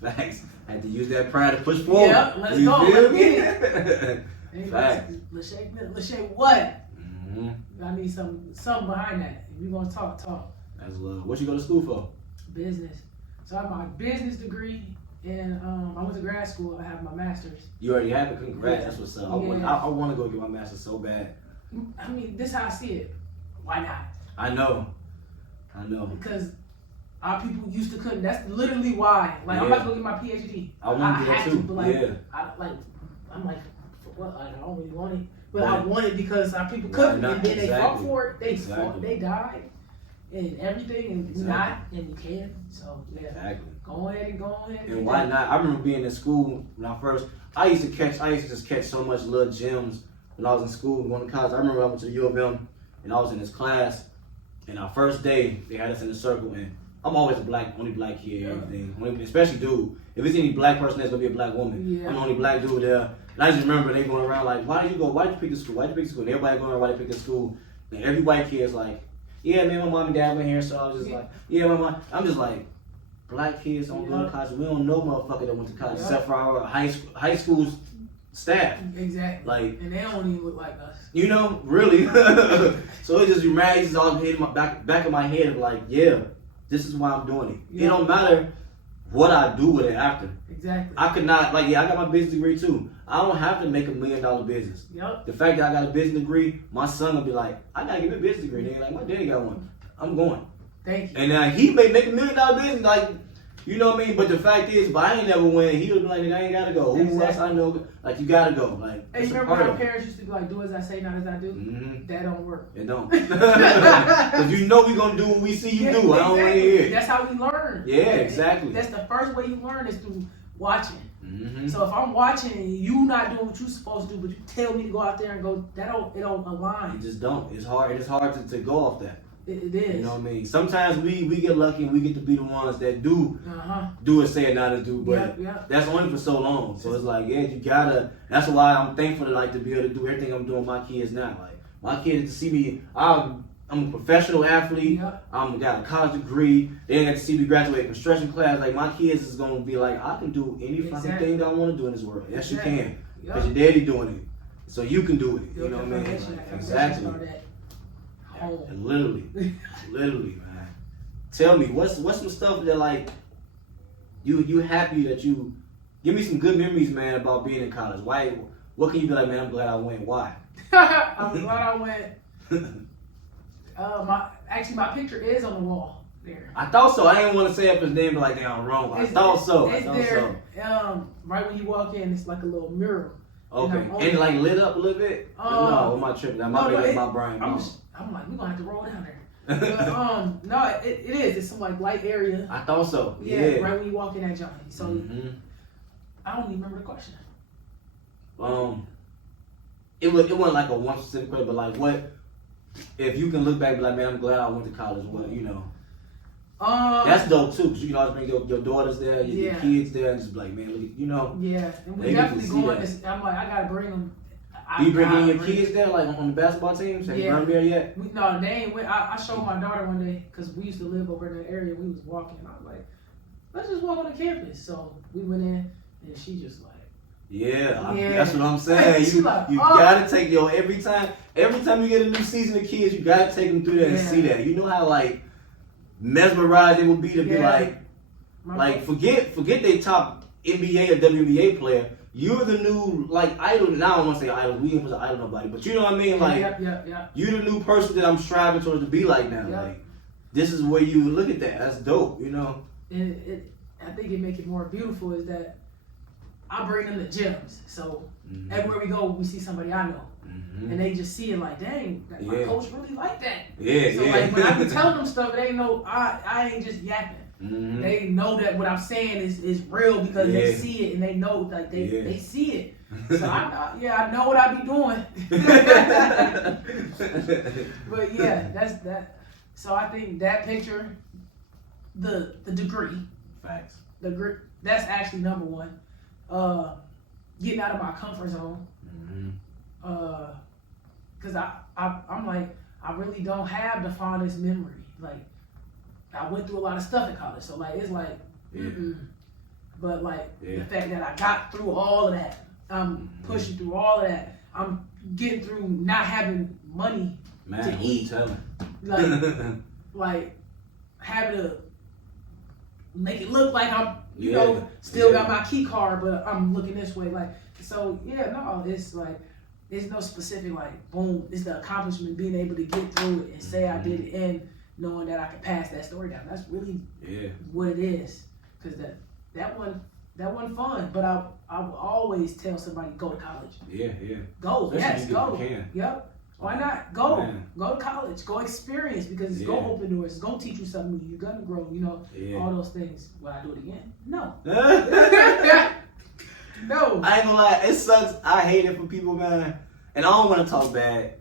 Facts. Had to use that pride to push forward. Yeah, let's go. Let's get it. Facts. Lashay, what? I need something behind that. If you're gonna talk. That's love. What you go to school for? Business. So I have my business degree, and I went to grad school. I have my master's. You already have it. Congrats. That's what's up. I want to go get my master's so bad. I mean, this is how I see it. Why not? I know. Because our people used to couldn't. That's literally why. Like I'm about to go get my PhD. I want to do that too. But I'm like, for what? I don't really want it. But I want it because our people couldn't, and then they fought for it. They fought. They died. And everything, and not, and you can. So yeah, go ahead. And why not? I remember being in school when I used to just catch so much little gems when I was in school, going to college. I remember I went to U of M, and I was in this class, and our first day, they had us in a circle, and I'm always only black kid, everything. Especially dude. If it's any black person, that's gonna be a black woman. I'm the only black dude there. And I just remember they going around like, why did you pick the school? Why did you pick the school? And everybody going around why they pick the school. And every white kid's like, yeah, man, my mom and dad went here, so I was just like, yeah, my mom. I'm just like, black kids don't go to college. We don't know motherfucker that went to college except for our high school staff. Exactly. Like, and they don't even look like us. You know, really. So it just reminds all in my back of my head of like, yeah, this is why I'm doing it. It don't matter what I do with it after. Exactly. I could not I got my business degree too. I don't have to make $1 million business. Yep. The fact that I got a business degree, my son will be like, I gotta get a business degree. They like, my daddy got one. I'm going. Thank you. And he may make $1 million business, like, you know what I mean? But the fact is, if I ain't never win, he would be like, I ain't gotta go. Who else I know? Like, you gotta go. Like, hey, you remember how parents used to be like, do as I say, not as I do? Mm-hmm. That don't work. It don't. Because you know we gonna do what we see you do. I don't want to hear it. That's how we learn. Yeah, exactly. That's the first way you learn is through watching. Mm-hmm. So if I'm watching and you not doing what you're supposed to do, but you tell me to go out there and go, it don't align. You just don't. It's hard. It's hard to go off that. It is. You know what I mean? Sometimes we get lucky and we get to be the ones that do it, say it, not to do. But that's only for so long. So it's like, yeah, you gotta. That's why I'm thankful to be able to do everything I'm doing with my kids now. Like my kids to see me, I'm a professional athlete. I'm got a college degree. They ain't got to see me graduate construction class. Like my kids is gonna be like, I can do any fucking thing that I want to do in this world. Yes, you can. Because your daddy doing it, so you can do it. You know what I mean? Like, exactly. Literally, man. Tell me, what's some stuff that like you happy that you give me some good memories, man, about being in college. Why? What can you be like, man? I'm glad I went. Why? I'm glad I went. My picture is on the wall there. I thought so. I didn't want to say up his name, but like, damn, wrong. I thought so. Right when you walk in, it's like a little mirror. Okay, and it like lit up a little bit. No, am I tripping? That might be like my brain. I'm like, we're gonna have to roll down there. But, no, it is. It's some like light area. I thought so. Yeah, right when you walk in that joint. So I don't even remember the question. It wasn't like a one specific question, but like what if you can look back and be like, man, I'm glad I went to college. What that's dope too, because you can always bring your daughters there, your kids there, and just be like, man, look, Yeah, and we definitely going. I'm like, I gotta bring them. Do you bring your kids there, like on the basketball teams? Have you brought them there yet? No, they ain't. I showed my daughter one day because we used to live over in that area. We was walking, and I was like, let's just walk on the campus. So we went in, and she just like, that's what I'm saying. You gotta take every time you get a new season of kids, you gotta take them through that and see that. You know how like mesmerized it would be to be like forget they top NBA or WNBA player. You're the new like idol. Now I don't want to say idol. We ain't supposed to idol nobody, but you know what I mean. Like you're the new person that I'm striving towards to be like now. Like this is where you look at that. That's dope. You know. And I think it make it more beautiful is that I bring them to gyms. So everywhere we go, we see somebody I know. And they just see it like, dang, my coach really like that. So like when I be telling them stuff, they know I ain't just yapping. They know that what I'm saying is real because they see it and they know like they see it. So I know what I be doing. But that's that. So I think that picture, the degree, facts. That's actually number one. Getting out of my comfort zone. Cause I'm like, I really don't have the fondest memory. Like, I went through a lot of stuff in college, so like it's like, but like the fact that I got through all of that, I'm pushing through all of that. I'm getting through not having money to eat, like having to make it look like I'm, still got my key card, but I'm looking this way, like so. It's like. There's no specific like boom. It's the accomplishment, being able to get through it and say I did it, and knowing that I could pass that story down. That's really what it is. Cause that one fun. But I will always tell somebody go to college. Go. Especially Go. Yep. Why not? Go. Go to college. Go experience because it's gonna open doors. It's gonna teach you something new. You're gonna grow. All those things. Will I do it again? No. No. I ain't gonna lie, it sucks. I hate it for people, man. And I don't want to talk bad,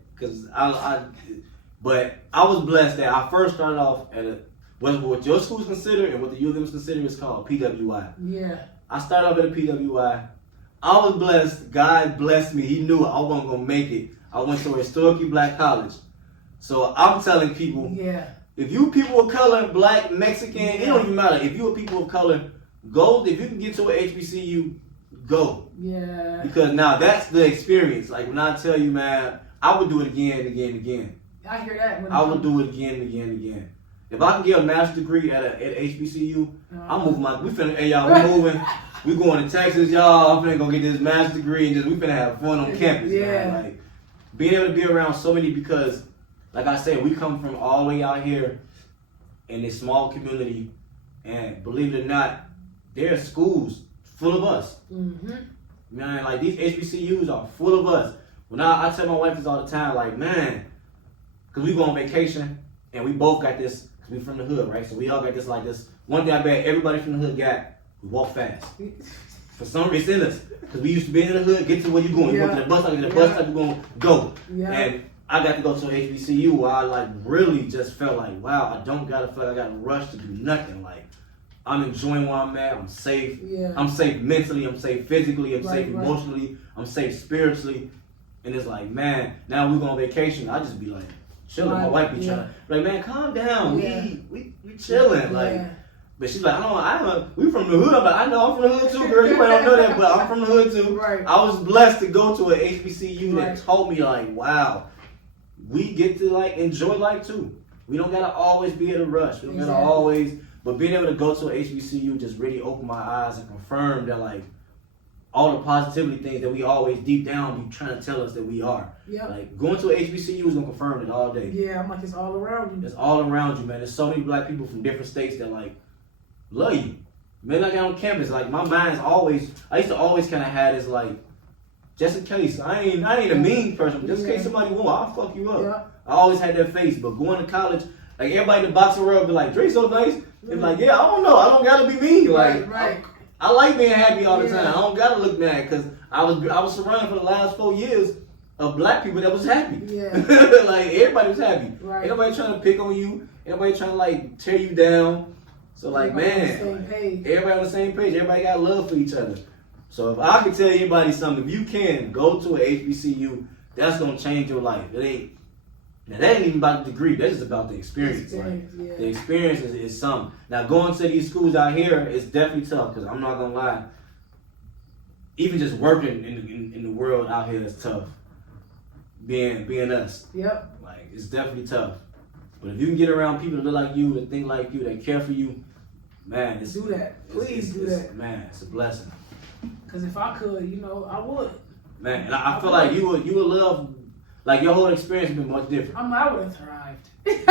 but I was blessed that I first started off what your school's considered and what the ULM's considered is called PWI. Yeah. I started off at a PWI. I was blessed. God blessed me. He knew I wasn't going to make it. I went to a historically black college. So I'm telling people, if you people of color, black, Mexican, it don't even matter. If you are people of color, go. If you can get to an HBCU, go. Yeah. Because now that's the experience. Like when I tell you, man, I would do it again and again and again. I hear that. I would do it again and again and again. If I can get a master's degree at HBCU, I'm moving hey y'all, we moving. We going to Texas, y'all. I'm finna go get this master's degree and we finna have fun on campus, man. Like being able to be around so many because, like I said, we come from all the way out here in this small community, and believe it or not, there are schools full of us. Mm-hmm. Man, like these HBCUs are full of us. When I tell my wife this all the time, like man, cause we go on vacation and we both got this. Cause we from the hood, right? So we all got this like this. One thing I bet everybody from the hood got. We walk fast. For some reason, it's in us. Because we used to be in the hood, get to where you're going. You go to the bus stop, the bus stop, you're going to go. Yeah. And I got to go to an HBCU where I like really just felt like, wow, I don't got to feel like I got to rush to do nothing. Like, I'm enjoying where I'm at. I'm safe. Yeah. I'm safe mentally. I'm safe physically. I'm safe emotionally. I'm safe spiritually. And it's like, man, now we go on vacation. I just be like, chilling. My wife be trying to, like, man, calm down. We chilling. Like, but she's like, I don't, we from the hood. I'm like, I know I'm from the hood too, girl. You might don't know that, but I'm from the hood too. Right. I was blessed to go to an HBCU that taught me like, wow, we get to like enjoy life too. We don't gotta always be in a rush. We don't gotta always, but being able to go to an HBCU just really opened my eyes and confirmed that like all the positivity things that we always deep down be trying to tell us that we are. Yep. Like going to an HBCU is gonna confirm it all day. Yeah, I'm like it's all around you. It's all around you, man. There's so many black people from different states that like love you. Man, I got on campus, like my mind's always, I used to always kind of have this like, just in case, I ain't a mean person, just in case somebody won't, I'll fuck you up. Yeah. I always had that face, but going to college, like everybody in the boxing world be like, Dre's so nice. They be like, yeah, I don't know, I don't gotta be mean. Like, I like being happy all the time. I don't gotta look mad, because I was surrounded for the last 4 years of black people that was happy. Yeah. Like everybody was happy. Right. Ain't nobody trying to pick on you, ain't nobody trying to like tear you down. So like, everybody on the same page. Everybody got love for each other. So if I can tell anybody something, if you can go to an HBCU, that's gonna change your life. That ain't even about the degree. That's just about the experience. The experience is something. Now going to these schools out here is definitely tough because I'm not gonna lie. Even just working in the world out here is tough. Being us. Yep. Like it's definitely tough. But if you can get around people that look like you, that think like you, that care for you, man, it's, do that. Please do that. Man, it's a blessing. Because if I could, I would. Man, and I feel like you would love, like your whole experience would be much different. I would have thrived. Man,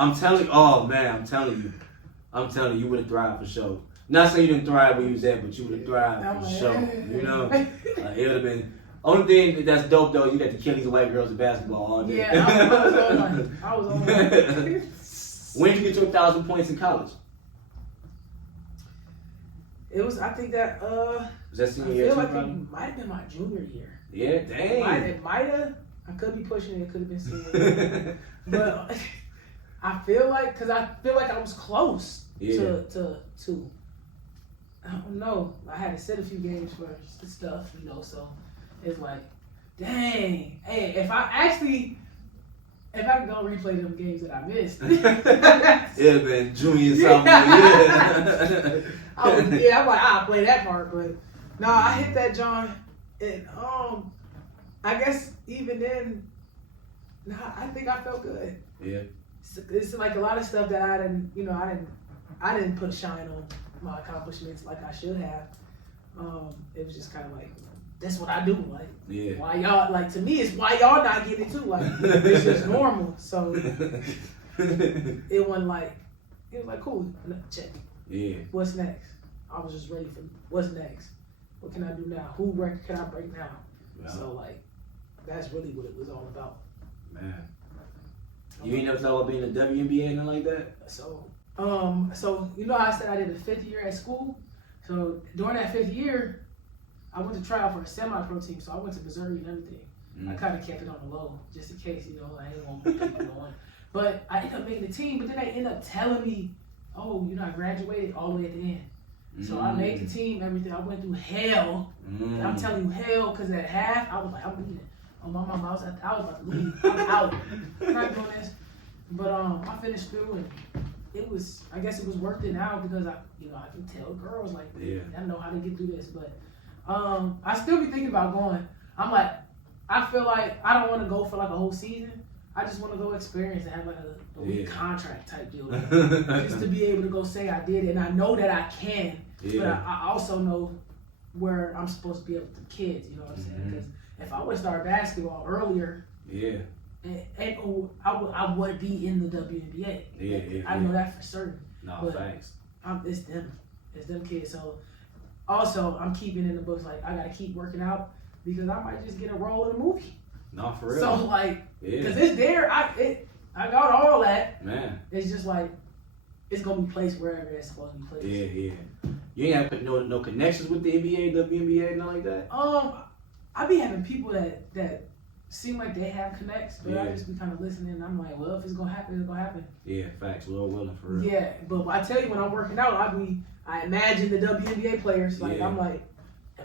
I'm telling you, you would have thrived for sure. Not saying you didn't thrive where you was at, but you would have thrived for sure. Like, it would have been. Only thing that's dope though, you got to kill these white girls in basketball all day. Yeah, I was on that. When did you get your 1,000 points in college? It was, I think that, was that senior year? I feel like it might have been my junior year. Yeah, dang. It might have. I could be pushing it. It could have been senior year. But I feel like I was close to I don't know. I had to sit a few games for stuff, so it's like, dang. Hey, if I could go replay them games that I missed. Yeah, man, junior, sophomore year. I'm like, I'll play that part, but no, I hit that John, and I guess even then, I think I felt good. Yeah. It's like a lot of stuff that I didn't put a shine on my accomplishments like I should have. It was just kind of like, that's what I do. Like, why y'all, like, to me, it's why y'all not getting it too. Like, it's just normal. So it wasn't like, it was like, cool, check. Yeah. What's next? I was just ready for what's next. What can I do now? Who record can I break now? Yeah. So like, that's really what it was all about. Man. You ain't never thought about being a WNBA and nothing like that? So how I said I did a 5th year at school? So during that 5th year, I went to try out for a semi-pro team, so I went to Missouri and everything. I kind of kept it on the low, just in case, I ain't gonna put people on. But I ended up making the team, but then they end up telling me, oh, you know, I graduated all the way at the end. So I made the team, everything. I went through hell. And I'm telling you, hell, because at half, I was like, I'm leaving. Oh, my mama, I was about to leave. I'm out. I'm not doing this. But I finished through, and I guess it was worth it now because I can tell girls, like, I know how to get through this. But I still be thinking about going. I'm like, I feel like I don't want to go for like a whole season. I just want to go experience and have like a week contract type deal. Just to be able to go say I did it. And I know that I can, but I also know where I'm supposed to be with the kids, you know what I'm saying? Because if I would have started basketball earlier, I would be in the WNBA. I know that for certain. No, but thanks. It's them kids. So also, I'm keeping in the books, like, I got to keep working out because I might just get a role in a movie. No, for real. So, like, because it's there, I got all that. Man. It's just like, it's going to be placed wherever it's supposed to be placed. Yeah. You ain't have no connections with the NBA, WNBA, nothing like that? I be having people that seem like they have connects, but I just be kind of listening, and I'm like, well, if it's going to happen, it's going to happen. Yeah, facts. Lord willing, for real. Yeah, but I tell you, when I'm working out, I imagine the WNBA players. Like, I'm like,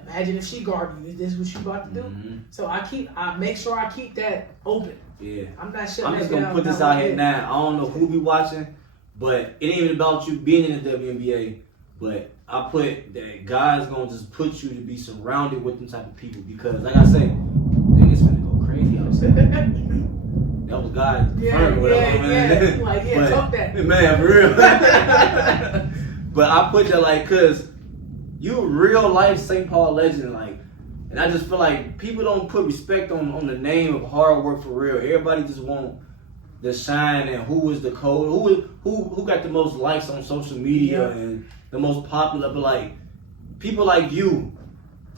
imagine if she guard you. Is this what she about to do? So I make sure I keep that open. Yeah. I'm not shutting I'm just going to put this out here now. I don't know who be watching, but it ain't even about you being in the WNBA, but I put that God's going to just put you to be surrounded with them type of people because, like I say, it's going to go crazy outside. That was God. Man. Like, but, talk that. Man, for real. But I put that, like, because you a real life St. Paul legend, like, and I just feel like people don't put respect on the name of hard work for real. Everybody just want the shine and who is the code, who got the most likes on social media and the most popular. But like people like you,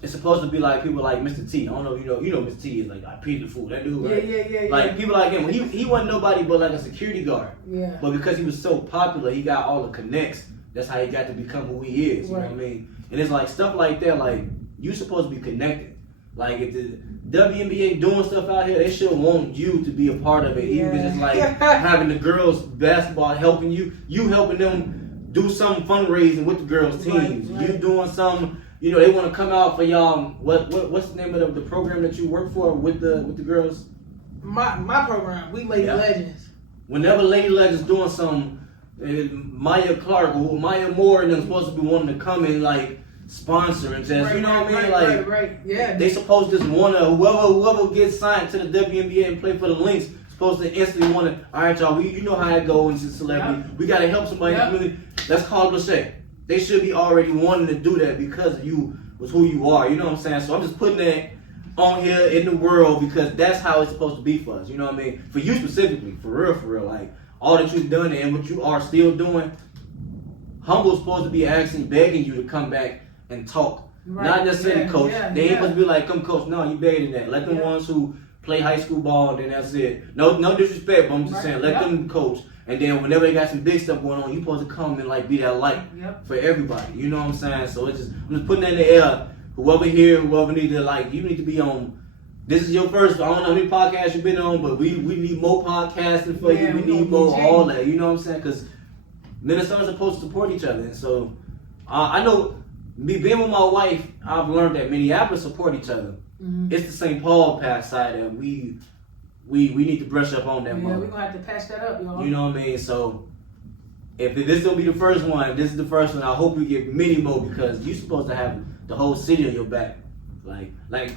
it's supposed to be like people like Mr. T. I don't know if you know Mr. T is like Peter the Fool, that dude, right? Yeah. Like people like him. He wasn't nobody but like a security guard. Yeah. But because he was so popular, he got all the connects. That's how he got to become who he is. You know what I mean? And it's like stuff like that. Like you supposed to be connected. Like if the WNBA doing stuff out here, they should want you to be a part of it. Even if it's like having the girls basketball helping you helping them do some fundraising with the girls teams. Right. You doing some, they want to come out for y'all. What's the name of the program that you work for with the girls? My program, we Lady Legends. Whenever Lady Legends doing some, Maya Clark or Maya Moore and them supposed to be wanting to come and like sponsor and just, what I mean? Right. Yeah. They supposed to just want to, whoever gets signed to the WNBA and play for the Lynx, supposed to instantly want to, all right, y'all, you know how it goes in celebrity. Yep. We got to help somebody in the community. That's called Lashay. They should be already wanting to do that because you was who you are. You know what I'm saying? So I'm just putting that on here in the world because that's how it's supposed to be for us. You know what I mean? For you specifically, for real. Like, all that you've done and what you are still doing, Humble's supposed to be asking, begging you to come back and talk. Right. Not necessarily coach. They ain't supposed to be like, come coach. No, you better than that. Let them ones who play high school ball and then that's it. No disrespect, but I'm just saying, let them coach. And then whenever they got some big stuff going on, you supposed to come and like be that light for everybody. You know what I'm saying? So I'm just putting that in the air. Whoever here, whoever need to you need to be on. This is your first. I don't know how many podcasts you've been on, but we need more podcasting for you. We need more all that. You know what I'm saying? Because Minnesotans are supposed to support each other. And so I know. Me being with my wife, I've learned that Minneapolis support each other. Mm-hmm. It's the St. Paul pass side that we need to brush up on that. Yeah, we're gonna have to patch that up, y'all. You know what I mean? So if this don't be the first one, this is the first one. I hope we get many more because you're supposed to have the whole city on your back. Like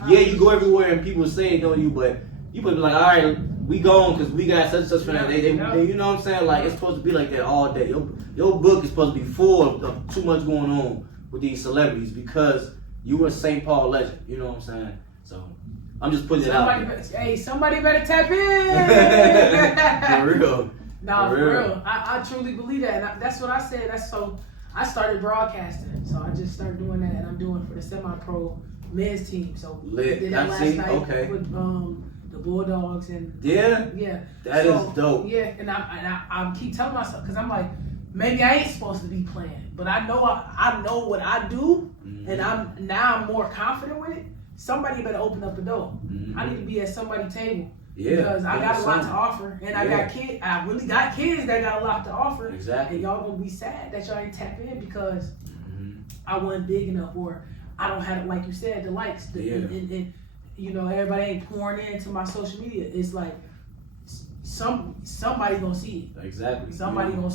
you go everywhere and people say they know you, but you supposed to be like, all right, we gone because we got such and such friends. They, you know what I'm saying? Like it's supposed to be like that all day. Your book is supposed to be full of too much going on with these celebrities because you were a St. Paul legend. You know what I'm saying? So I'm just putting it out there. Somebody better tap in. For real. Nah, for real. I truly believe that. And that's what I said. I started broadcasting. So I just started doing that, and I'm doing for the semi-pro men's team. So I did that last night with the Bulldogs and that is dope. Yeah, and I keep telling myself because I'm like, maybe I ain't supposed to be playing, but I know what I do, and I'm more confident with it. Somebody better open up the door. I need to be at somebody's table. Yeah. Because I got a lot to something. offer, and I got kids. I really got kids that got a lot to offer. Exactly. And y'all gonna be sad that y'all ain't tap in because I wasn't big enough, or I don't have, like you said, the likes. And you know, everybody ain't pouring into my social media. It's like somebody gonna see it. Exactly. Somebody gonna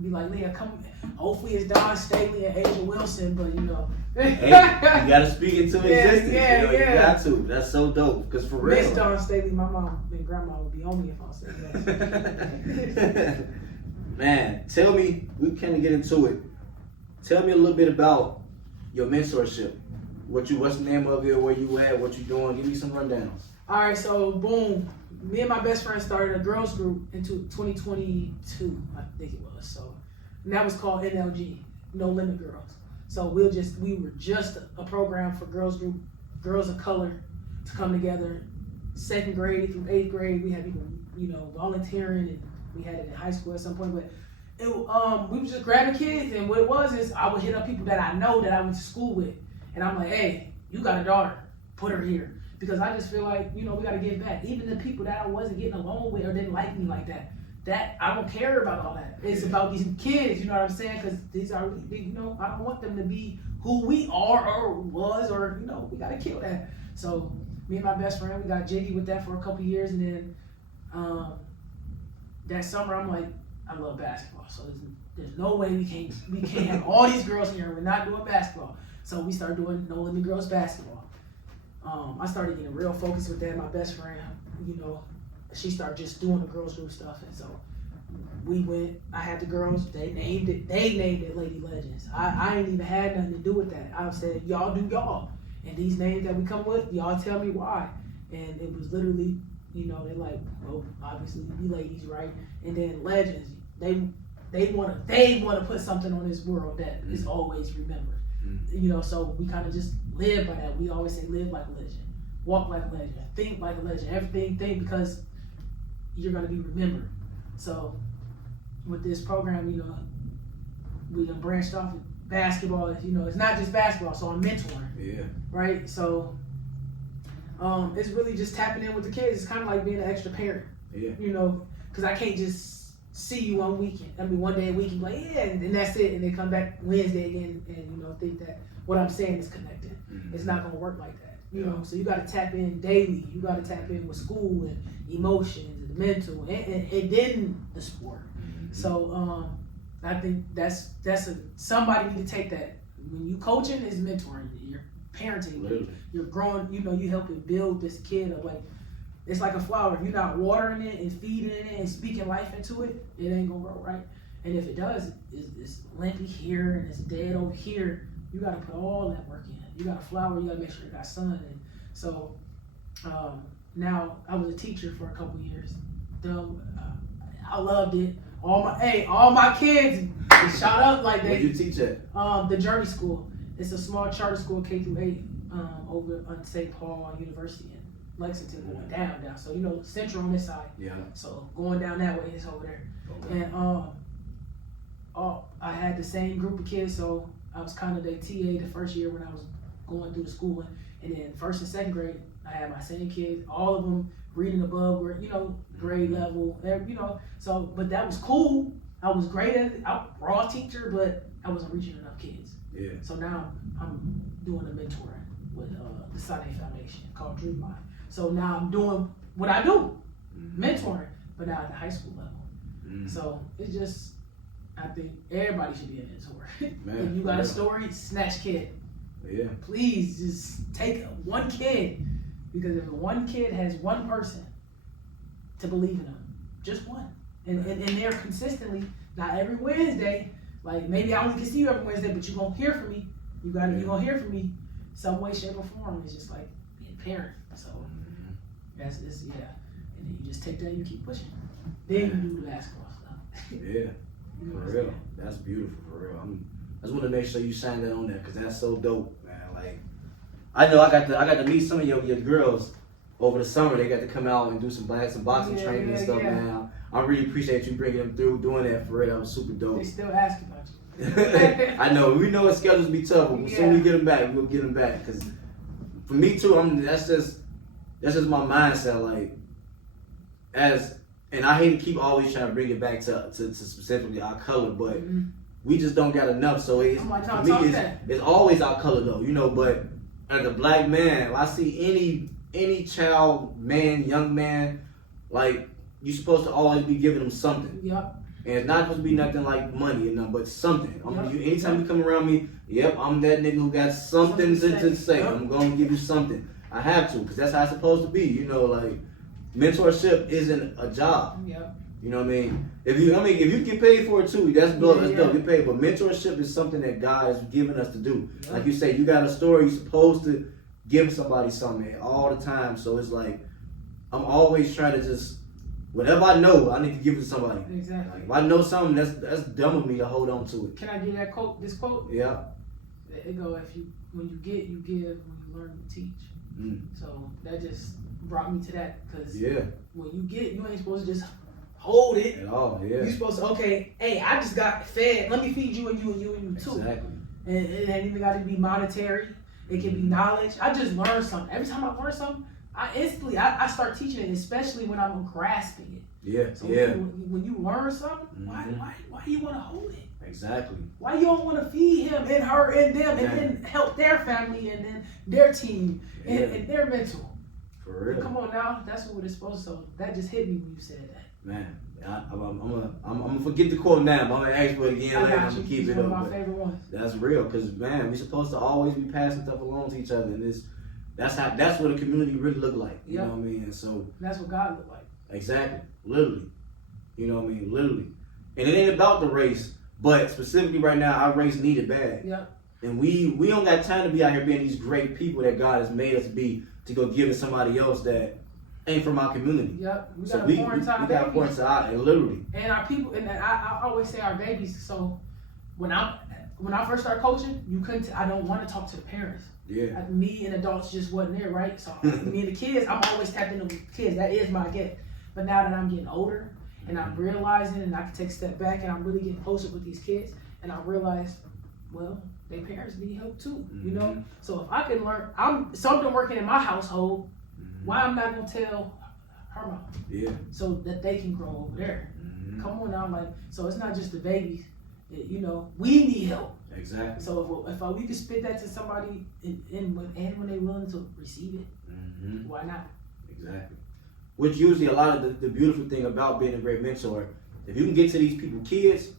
be like, Leah, come. Hopefully it's Don Staley and Asia Wilson, but you know. Hey, you gotta speak into existence. Yeah, you know, you got to. That's so dope. Because for real. Miss Don Staley, my mom and grandma would be on me if I said that. Man, tell me, we can get into it. Tell me a little bit about your mentorship. What's the name of it, where you at, what you doing? Give me some rundowns. All right, so boom. Me and my best friend started a girls group in 2022, I think it was. So, and that was called NLG, No Limit Girls. So we were just a program for girls of color to come together. 2nd grade through 8th grade, we had people, you know, volunteering, and we had it in high school at some point. But we were just grabbing kids, and what it was is I would hit up people that I know that I went to school with, and I'm like, hey, you got a daughter, put her here. Because I just feel like, you know, we got to give back. Even the people that I wasn't getting along with or didn't like me like that, I don't care about all that. It's about these kids, you know what I'm saying? Because these are really big, you know, I don't want them to be who we are or was, or, you know, we got to kill that. So me and my best friend, we got jiggy with that for a couple years. And then that summer, I'm like, I love basketball. So there's no way we can't have all these girls here and we're not doing basketball. So we started doing No Limit Girls basketball. I started getting real focused with that. My best friend, you know, she started just doing the girls group stuff, and so we went. I had the girls. They named it Lady Legends. I ain't even had nothing to do with that. I said, y'all do y'all, and these names that we come with, y'all tell me why. And it was literally, you know, they're like, well, obviously we ladies, right? And then Legends, they want to put something on this world that is always remembered. You know, so we kind of just live by that. We always say live like a legend, walk like a legend, think like a legend, everything think, because you're going to be remembered. So with this program, you know, we done branched off with basketball. You know, it's not just basketball, so I'm mentoring. Yeah. Right? So it's really just tapping in with the kids. It's kind of like being an extra parent. Yeah. You know, because I can't just see you one weekend. I mean, one day a week, and be like, yeah, and that's it. And they come back Wednesday again, and you know, think that what I'm saying is connected. It's not gonna work like that. You know, so you got to tap in daily. You got to tap in with school and emotions and mental, and then the sport. So I think that's somebody need to take that. When you coaching, is mentoring. You're parenting. Literally. You're growing. You know, you helping build this kid of like. It's like a flower. If you're not watering it and feeding it and speaking life into it, it ain't gonna grow right. And if it does, it's limpy here and it's dead over here. You gotta put all that work in. You got a flower. You gotta make sure you got sun. And so now I was a teacher for a couple years. I loved it. All my kids shot up like they. Where you teach at? The Journey School. It's a small charter school, K through 8, over on St. Paul University. Lexington going down. So, you know, Central on this side. Yeah. So going down that way is over there. Okay. And I had the same group of kids, so I was kind of the TA the first year when I was going through the schooling. And then 1st and 2nd grade, I had my same kids, all of them reading above, you know, grade level, you know. So, but that was cool. I was great at it. I'm a raw teacher, but I wasn't reaching enough kids. Yeah. So now I'm doing a mentoring with the Sunday Foundation called Dream Line. So now I'm doing what I do, mentoring, but now at the high school level. So it's just, I think everybody should be a mentor. Man, if you got a story, snatch kid. Yeah. Please just take one kid, because if one kid has one person to believe in them, just one, and they're consistently, not every Wednesday. Like maybe I only can see you every Wednesday, but you're gonna hear from me. You're gonna hear from me some way, shape, or form. It's just like being a parent. So. And then you just take that and you keep pushing. Then you do the basketball stuff. Yeah, for real. That's beautiful, for real. I just want to make sure you shine that on there, because that's so dope, man. Like, I know I got to meet some of your girls over the summer. They got to come out and do some boxing training and stuff, man. I really appreciate you bringing them through, doing that for real. That was super dope. They still ask about you. I know. We know his schedules be tough, but as soon as we get them back, we'll get them back. Because for me too, that's just my mindset. Like, and I hate to keep always trying to bring it back to specifically our color, but we just don't got enough. So it's, for me, it's always our color though, you know. But as a black man, if I see any child, man, young man, like, you're supposed to always be giving them something. Yep. And it's not supposed to be nothing like money or nothing, but something. Anytime you come around me, yep, I'm that nigga who got something to say. Yep. I'm gonna give you something. I have to, because that's how it's supposed to be. You know, like, mentorship isn't a job. Yep. You know what I mean? If you get paid for it too, that's dope. That's dope. Get paid. But mentorship is something that God has given us to do. Yep. Like you say, you got a story. You're supposed to give somebody something all the time. So it's like, I'm always trying to just, whatever I know, I need to give it to somebody. Exactly. Like, if I know something, that's dumb of me to hold on to it. Can I give that quote? This quote? Yeah. It go, when you get, you give. When you learn, you teach. So that just brought me to that, because when you get, you ain't supposed to just hold it at all. Yeah. You're supposed to, okay, hey, I just got fed. Let me feed you and you and you and you too. Exactly. And it ain't even got to be monetary. It can be knowledge. I just learned something. Every time I learn something, I start teaching it, especially when I'm grasping it. Yeah, so yeah. When you learn something, why do you want to hold it? Exactly. Why you don't want to feed him and her and them and then help their family and then their team and their mental? For real. Come on now, that's what it's supposed to. So that just hit me when you said that. Man, I'm gonna forget the quote now, but I'm gonna ask for it again later. I'm gonna keep it up. One of my favorite ones. That's real, because man, we're supposed to always be passing stuff along to each other, and that's what a community really look like. You know what I mean? And so that's what God looked like. Exactly, literally. You know what I mean? Literally. And it ain't about the race, but specifically right now, our race needed bad. Yeah. And we don't got time to be out here being these great people that God has made us be, to go give to somebody else that ain't from our community. Yep. We got to pour into our babies. We got to pour into our, literally. And our people, and I always say our babies. So when I first started coaching, I don't want to talk to the parents. Yeah. Like, me and adults just wasn't there, right? So me and the kids, I'm always tapping into the kids. That is my gift. But now that I'm getting older and I'm realizing, and I can take a step back, and I'm really getting closer with these kids, and I realize, well, their parents need help too, you know? So if I can learn, I'm something working in my household, why I'm not gonna tell her mom? Yeah. So that they can grow over there. Come on now, like, so it's not just the babies, you know, we need help. Exactly. So if we could spit that to somebody, and when they're willing to receive it, why not? Exactly. Which usually a lot of the beautiful thing about being a great mentor, if you can get to these people, kids,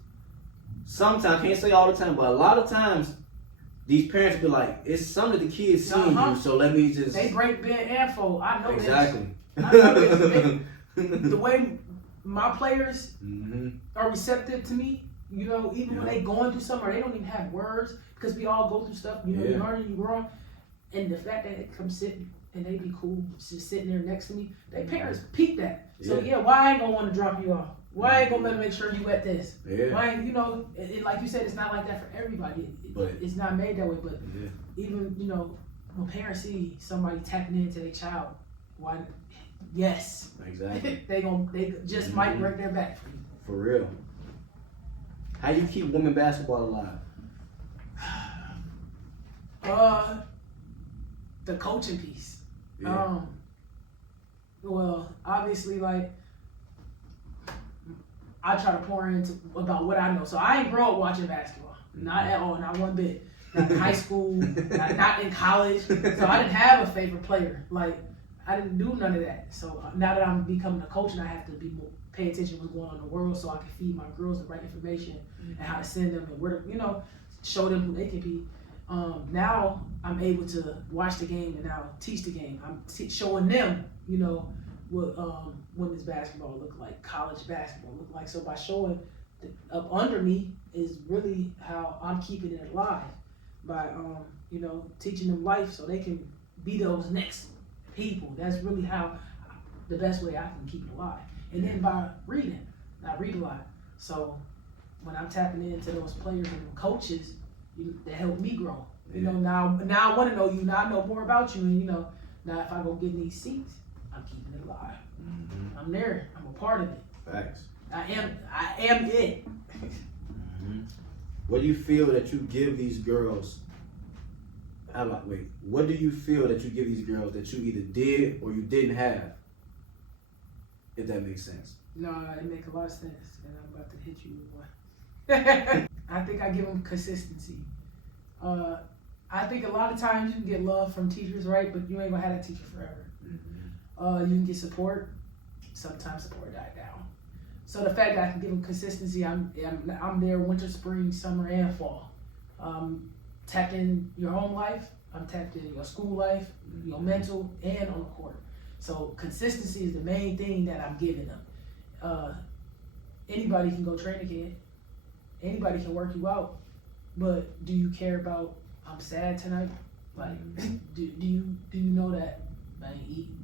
sometimes, I can't say all the time, but a lot of times, these parents be like, it's some of the kids seeing you, so let me just... They break bed and fold. I know exactly. This. I know this. The way my players are receptive to me, you know, even when they going through something, or they don't even have words, because we all go through stuff, you know, you're learning, you're growing, and the fact that they come sit and they be cool, just sitting there next to me, their parents peep that. So why I ain't gonna want to drop you off? Why I ain't gonna make sure you at this? Why, you know, like you said, it's not like that for everybody. It's not made that way, but even, you know, when parents see somebody tapping into their child, why? Yes, exactly. they just might break their back for you. For real. How you keep women basketball alive? The coaching piece. Well, obviously, like, I try to pour into about what I know. So I ain't grow up watching basketball, not at all, not one bit. Not in high school, not in college. So I didn't have a favorite player. Like, I didn't do none of that. So now that I'm becoming a coach, and I have to be more pay attention to what's going on in the world, so I can feed my girls the right information and how to send them and where to, you know, show them who they can be. Now I'm able to watch the game and now teach the game. I'm showing them, you know, what women's basketball look like, college basketball look like. So by showing up under me is really how I'm keeping it alive, by you know, teaching them life so they can be those next people. That's really how the best way I can keep it alive. And then by reading, I read a lot. So when I'm tapping into those players and coaches, they help me grow. You know, now I want to know you. Now I know more about you, and you know, now if I go get in these seats, I'm keeping it alive. I'm there. I'm a part of it. Facts. I am it. What do you feel that you give these girls? What do you feel that you give these girls that you either did or you didn't have? if that makes sense. No, it makes a lot of sense, and I'm about to hit you with one. I think I give them consistency. I think a lot of times you can get love from teachers, right? But you ain't gonna have that teacher forever. Mm-hmm. You can get support. Sometimes support die down. So the fact that I can give them consistency, I'm there winter, spring, summer, and fall. Tapped in your home life. I'm tapped in your school life, your mental, and on the court. So consistency is the main thing that I'm giving them. Anybody can go train a kid. Anybody can work you out. But do you care about, I'm sad tonight? Like, do you know that I ain't eating?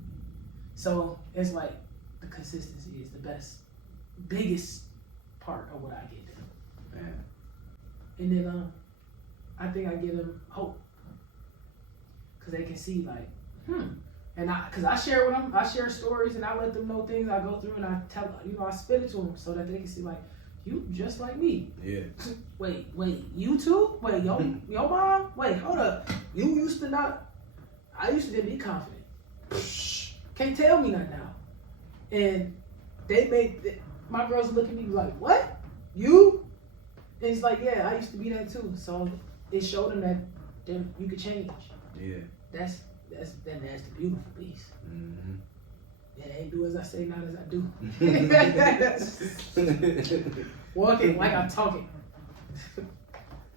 So it's like the consistency is the biggest part of what I get them. Man. And then I think I give them hope. Cause they can see like, and cause I share with them, I share stories and I let them know things I go through and I tell, I spit it to them so that they can see like, you just like me. Yeah. Wait, you too? Wait, your mom? Wait, hold up. You used to not, I used to didn't be confident. Can't tell me nothing now. And my girls look at me like, what? You? And it's like, yeah, I used to be that too. So it showed them that you could change. Yeah. That's the beautiful piece. Mm-hmm. It ain't do as I say, not as I do. Walking like I'm talking.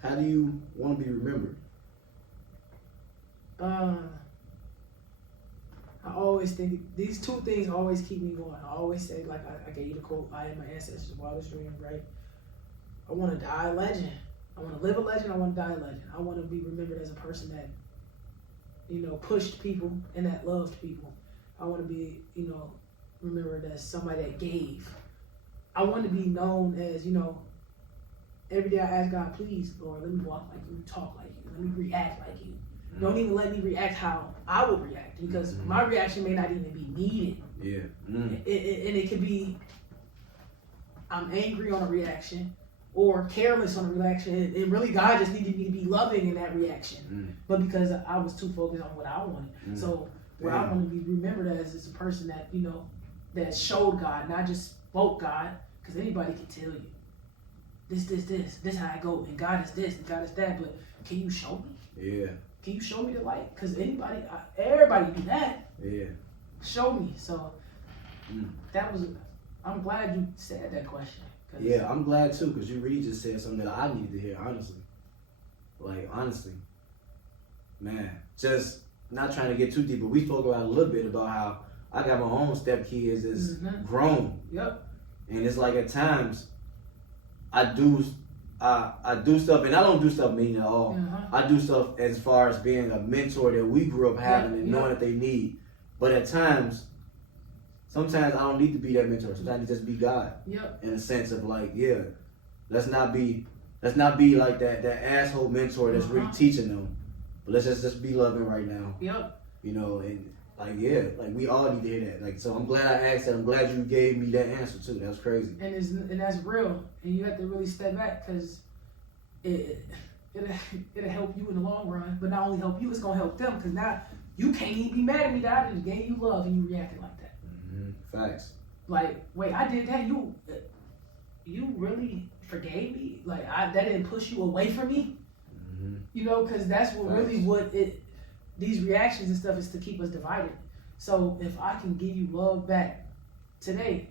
How do you want to be remembered? I always think these two things always keep me going. I always say, like I gave you the quote, I am my ancestors' wildest dream, right? I want to die a legend. I want to live a legend. I want to die a legend. I want to be remembered as a person that, pushed people and that loved people. I want to be, remembered as somebody that gave. I want to be known as, every day I ask God, please, Lord, let me walk like you, talk like you, let me react like you. Mm-hmm. Don't even let me react how I would react because my reaction may not even be needed. Yeah. And it could be, I'm angry on a reaction or careless on a reaction. And really, God just needed me to be loving in that reaction. But because I was too focused on what I wanted. So what I want to be remembered as is a person that, that showed God, not just spoke God, because anybody can tell you, this how I go, and God is this, and God is that, but can you show me? Yeah. Can you show me the light? Because everybody do that. Yeah. Show me. So I'm glad you said that question. Yeah, I'm glad too, because you really just said something that I needed to hear, honestly. Like, honestly. Man, just not trying to get too deep, but we spoke about a little bit about how I got my own stepkids that's grown. Yep. And it's like at times I do stuff, and I don't do stuff mean at all. I do stuff as far as being a mentor that we grew up having and knowing that they need. But at times, sometimes I don't need to be that mentor. Sometimes I just be God. Yep. In a sense of like, let's not be like that asshole mentor that's really teaching them. But let's just be loving right now. Yep. And like we all need to hear that. Like, so I'm glad I asked that. I'm glad you gave me that answer too. That was crazy. And that's real. And you have to really step back because it'll help you in the long run. But not only help you, it's gonna help them because now you can't even be mad at me that I just gave you love and you reacted like that. Facts. Like, wait, I did that. You really forgave me? Like, that didn't push you away from me? Because that's what these reactions and stuff is to keep us divided. So if I can give you love back today,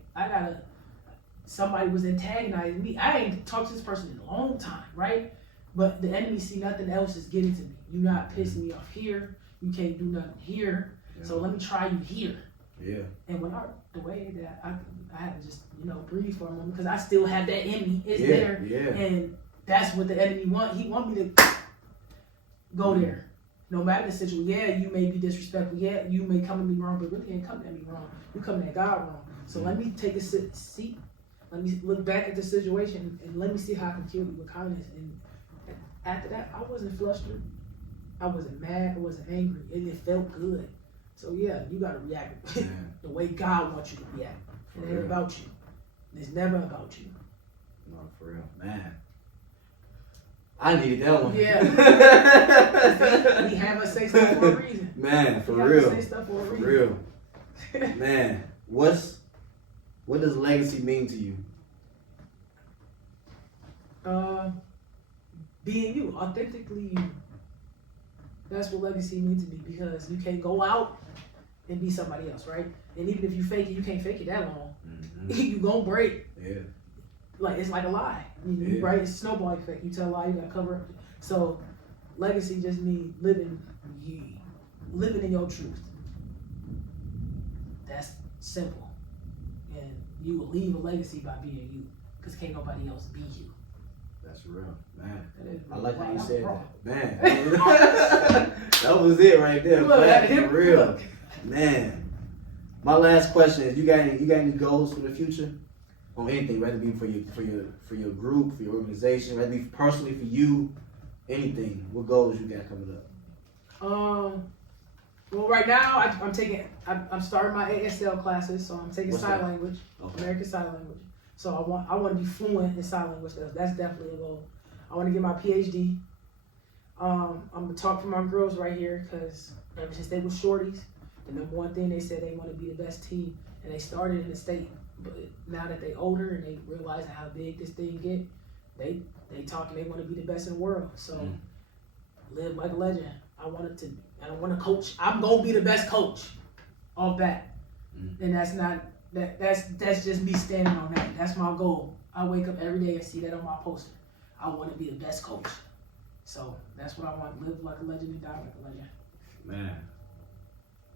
somebody was antagonizing me. I ain't talked to this person in a long time, right? But the enemy see nothing else is getting to me. You're not pissing me off here. You can't do nothing here. Yeah. So let me try you here. Yeah. And the way that I had to just, breathe for a moment because I still have that in me. It's there. Yeah. And that's what the enemy want. He want me to go there. No matter the situation. Yeah, you may be disrespectful. Yeah, you may come at me wrong, but really ain't coming at me wrong. You coming at God wrong. So let me take a seat. Let me look back at the situation and let me see how I can kill you with kindness. And after that, I wasn't flustered. I wasn't mad. I wasn't angry. It felt good. So yeah, you gotta react the way God wants you to react. It ain't about you. It's never about you. No, for real, man. I needed that one. Yeah. We have us say stuff for a reason. Man, for real. Say stuff for a reason. For real. Man, what's What does legacy mean to you? Being you, authentically you. That's what legacy means to me, because you can't go out and be somebody else, right? And even if you fake it, you can't fake it that long. Mm-hmm. You gonna break. Yeah. Like, it's like a lie. You right? It's a snowball effect. You tell a lie, you gotta cover up. So legacy just means living in your truth. That's simple. And you will leave a legacy by being you, because can't nobody else be you. That's real, man. Real. I like how you said that, man. That was it right there. For real, man. My last question is: you got any goals for the future on anything? Whether it be for your group, for your organization, whether it be personally for you, anything. What goals you got coming up? Well, right now I'm starting my ASL classes, so I'm taking sign language, American Sign Language. So I want to be fluent in sign language. That's definitely a goal. I want to get my PhD. I'm gonna talk for my girls right here, because ever since they were shorties, the number one thing they said, they want to be the best team, and they started in the state. But now that they older and they realize how big this thing get, they talking, they want to be the best in the world. So live like a legend. I want to coach. I'm gonna be the best coach off that, and that's just me standing on that. That's my goal. I wake up every day and see that on my poster. I want to be the best coach. So that's what I want. Live like a legend and die like a legend. Man,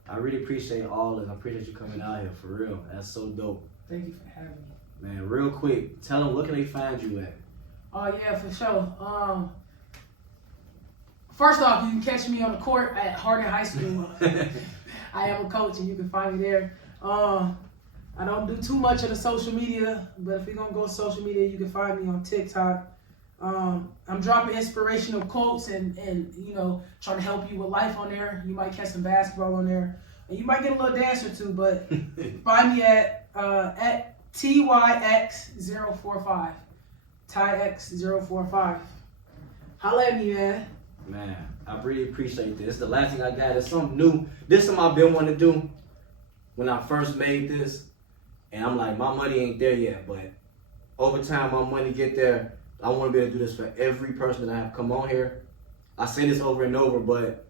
I really appreciate all this. I appreciate you coming out here, for real. That's so dope. Thank you for having me. Man, real quick, tell them, where can they find you at? Oh yeah, for sure. First off, you can catch me on the court at Hardin High School. I am a coach, and you can find me there. I don't do too much of the social media, but if you're gonna go social media, you can find me on TikTok. I'm dropping inspirational quotes and trying to help you with life on there. You might catch some basketball on there, and you might get a little dance or two. But find me at TYX045, TyX045. Holla at me, man. Man, I really appreciate this. This is the last thing I got. It's something new. This is something I've been wanting to do when I first made this. And I'm like, my money ain't there yet. But over time, my money get there. I want to be able to do this for every person that I have come on here. I say this over and over, but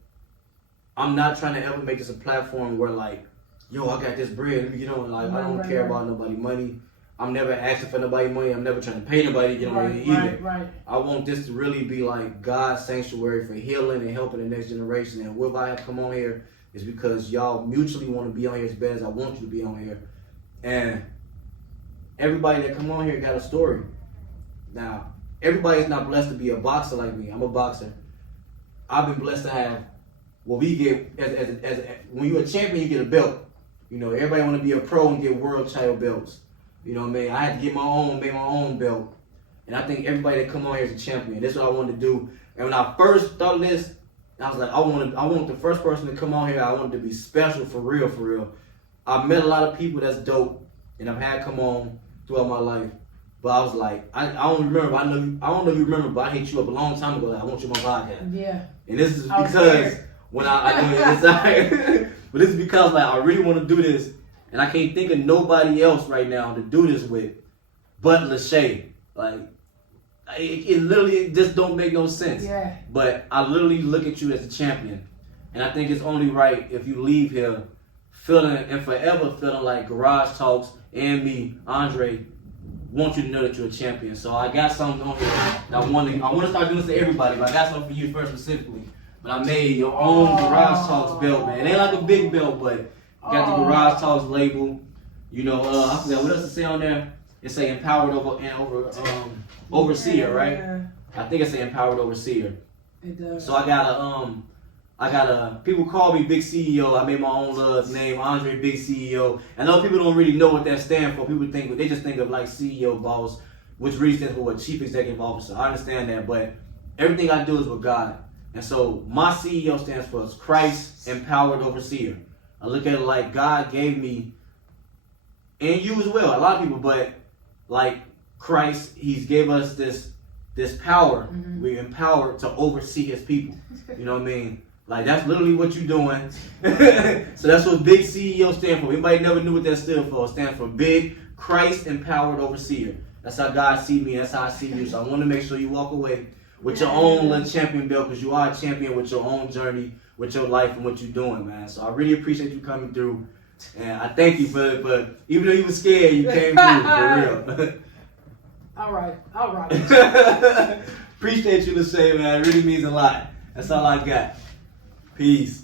I'm not trying to ever make this a platform where, like, yo, I got this bread. I don't care about nobody's money. I'm never asking for nobody's money. I'm never trying to pay nobody to get on it either. Right. I want this to really be like God's sanctuary for healing and helping the next generation. And what I have come on here is because y'all mutually want to be on here as bad as I want you to be on here. And everybody that come on here got a story. Now, everybody's not blessed to be a boxer like me. I'm a boxer. I've been blessed to have what we get as when you're a champion, you get a belt. Everybody want to be a pro and get world title belts. You know what I mean? I had to make my own belt. And I think everybody that come on here is a champion. That's what I wanted to do. And when I first thought of this, I was like, I want the first person to come on here, I want it to be special, for real, for real. I've met a lot of people that's dope, and I've had come on throughout my life. But I was like, I don't remember. I don't know if you remember, but I hit you up a long time ago. Like, I want you on my podcast. Yeah. And this is because when I do this, but this is because like I really want to do this. And I can't think of nobody else right now to do this with but Lashay. Like, it literally just don't make no sense. Yeah. But I literally look at you as a champion. And I think it's only right if you leave here feeling and forever feeling like Garage Talks and me, Andre, want you to know that you're a champion. So I got something on here that I want to start doing this to everybody, but I got something for you first specifically. But I made your own Garage Talks belt, man. It ain't like a big belt, but got the Garage Talks label. I forgot what else to say on there. It say empowered overseer, right? Yeah. I think it say empowered overseer. It does. So I got a people call me Big CEO. I made my own name, Andre Big CEO. And other people don't really know what that stands for. People they just think of like CEO boss, which really stands for what? Chief Executive Officer. I understand that, but everything I do is with God. And so my CEO stands for Christ Empowered Overseer. I look at it like God gave me, and you as well, a lot of people, but like Christ, He's gave us this power. Mm-hmm. We're empowered to oversee His people. You know what I mean? Like, that's literally what you're doing. So that's what Big CEO stands for. Anybody never knew what that stood for. It stands for Big Christ-empowered overseer. That's how God see me. That's how I see you. So I want to make sure you walk away with your own little champion belt, because you are a champion with your own journey, with your life, and what you're doing, man. So I really appreciate you coming through. And I thank you for even though you were scared, you came through, for real. All right. Appreciate you, Lashay, man. It really means a lot. That's all I got. Peace.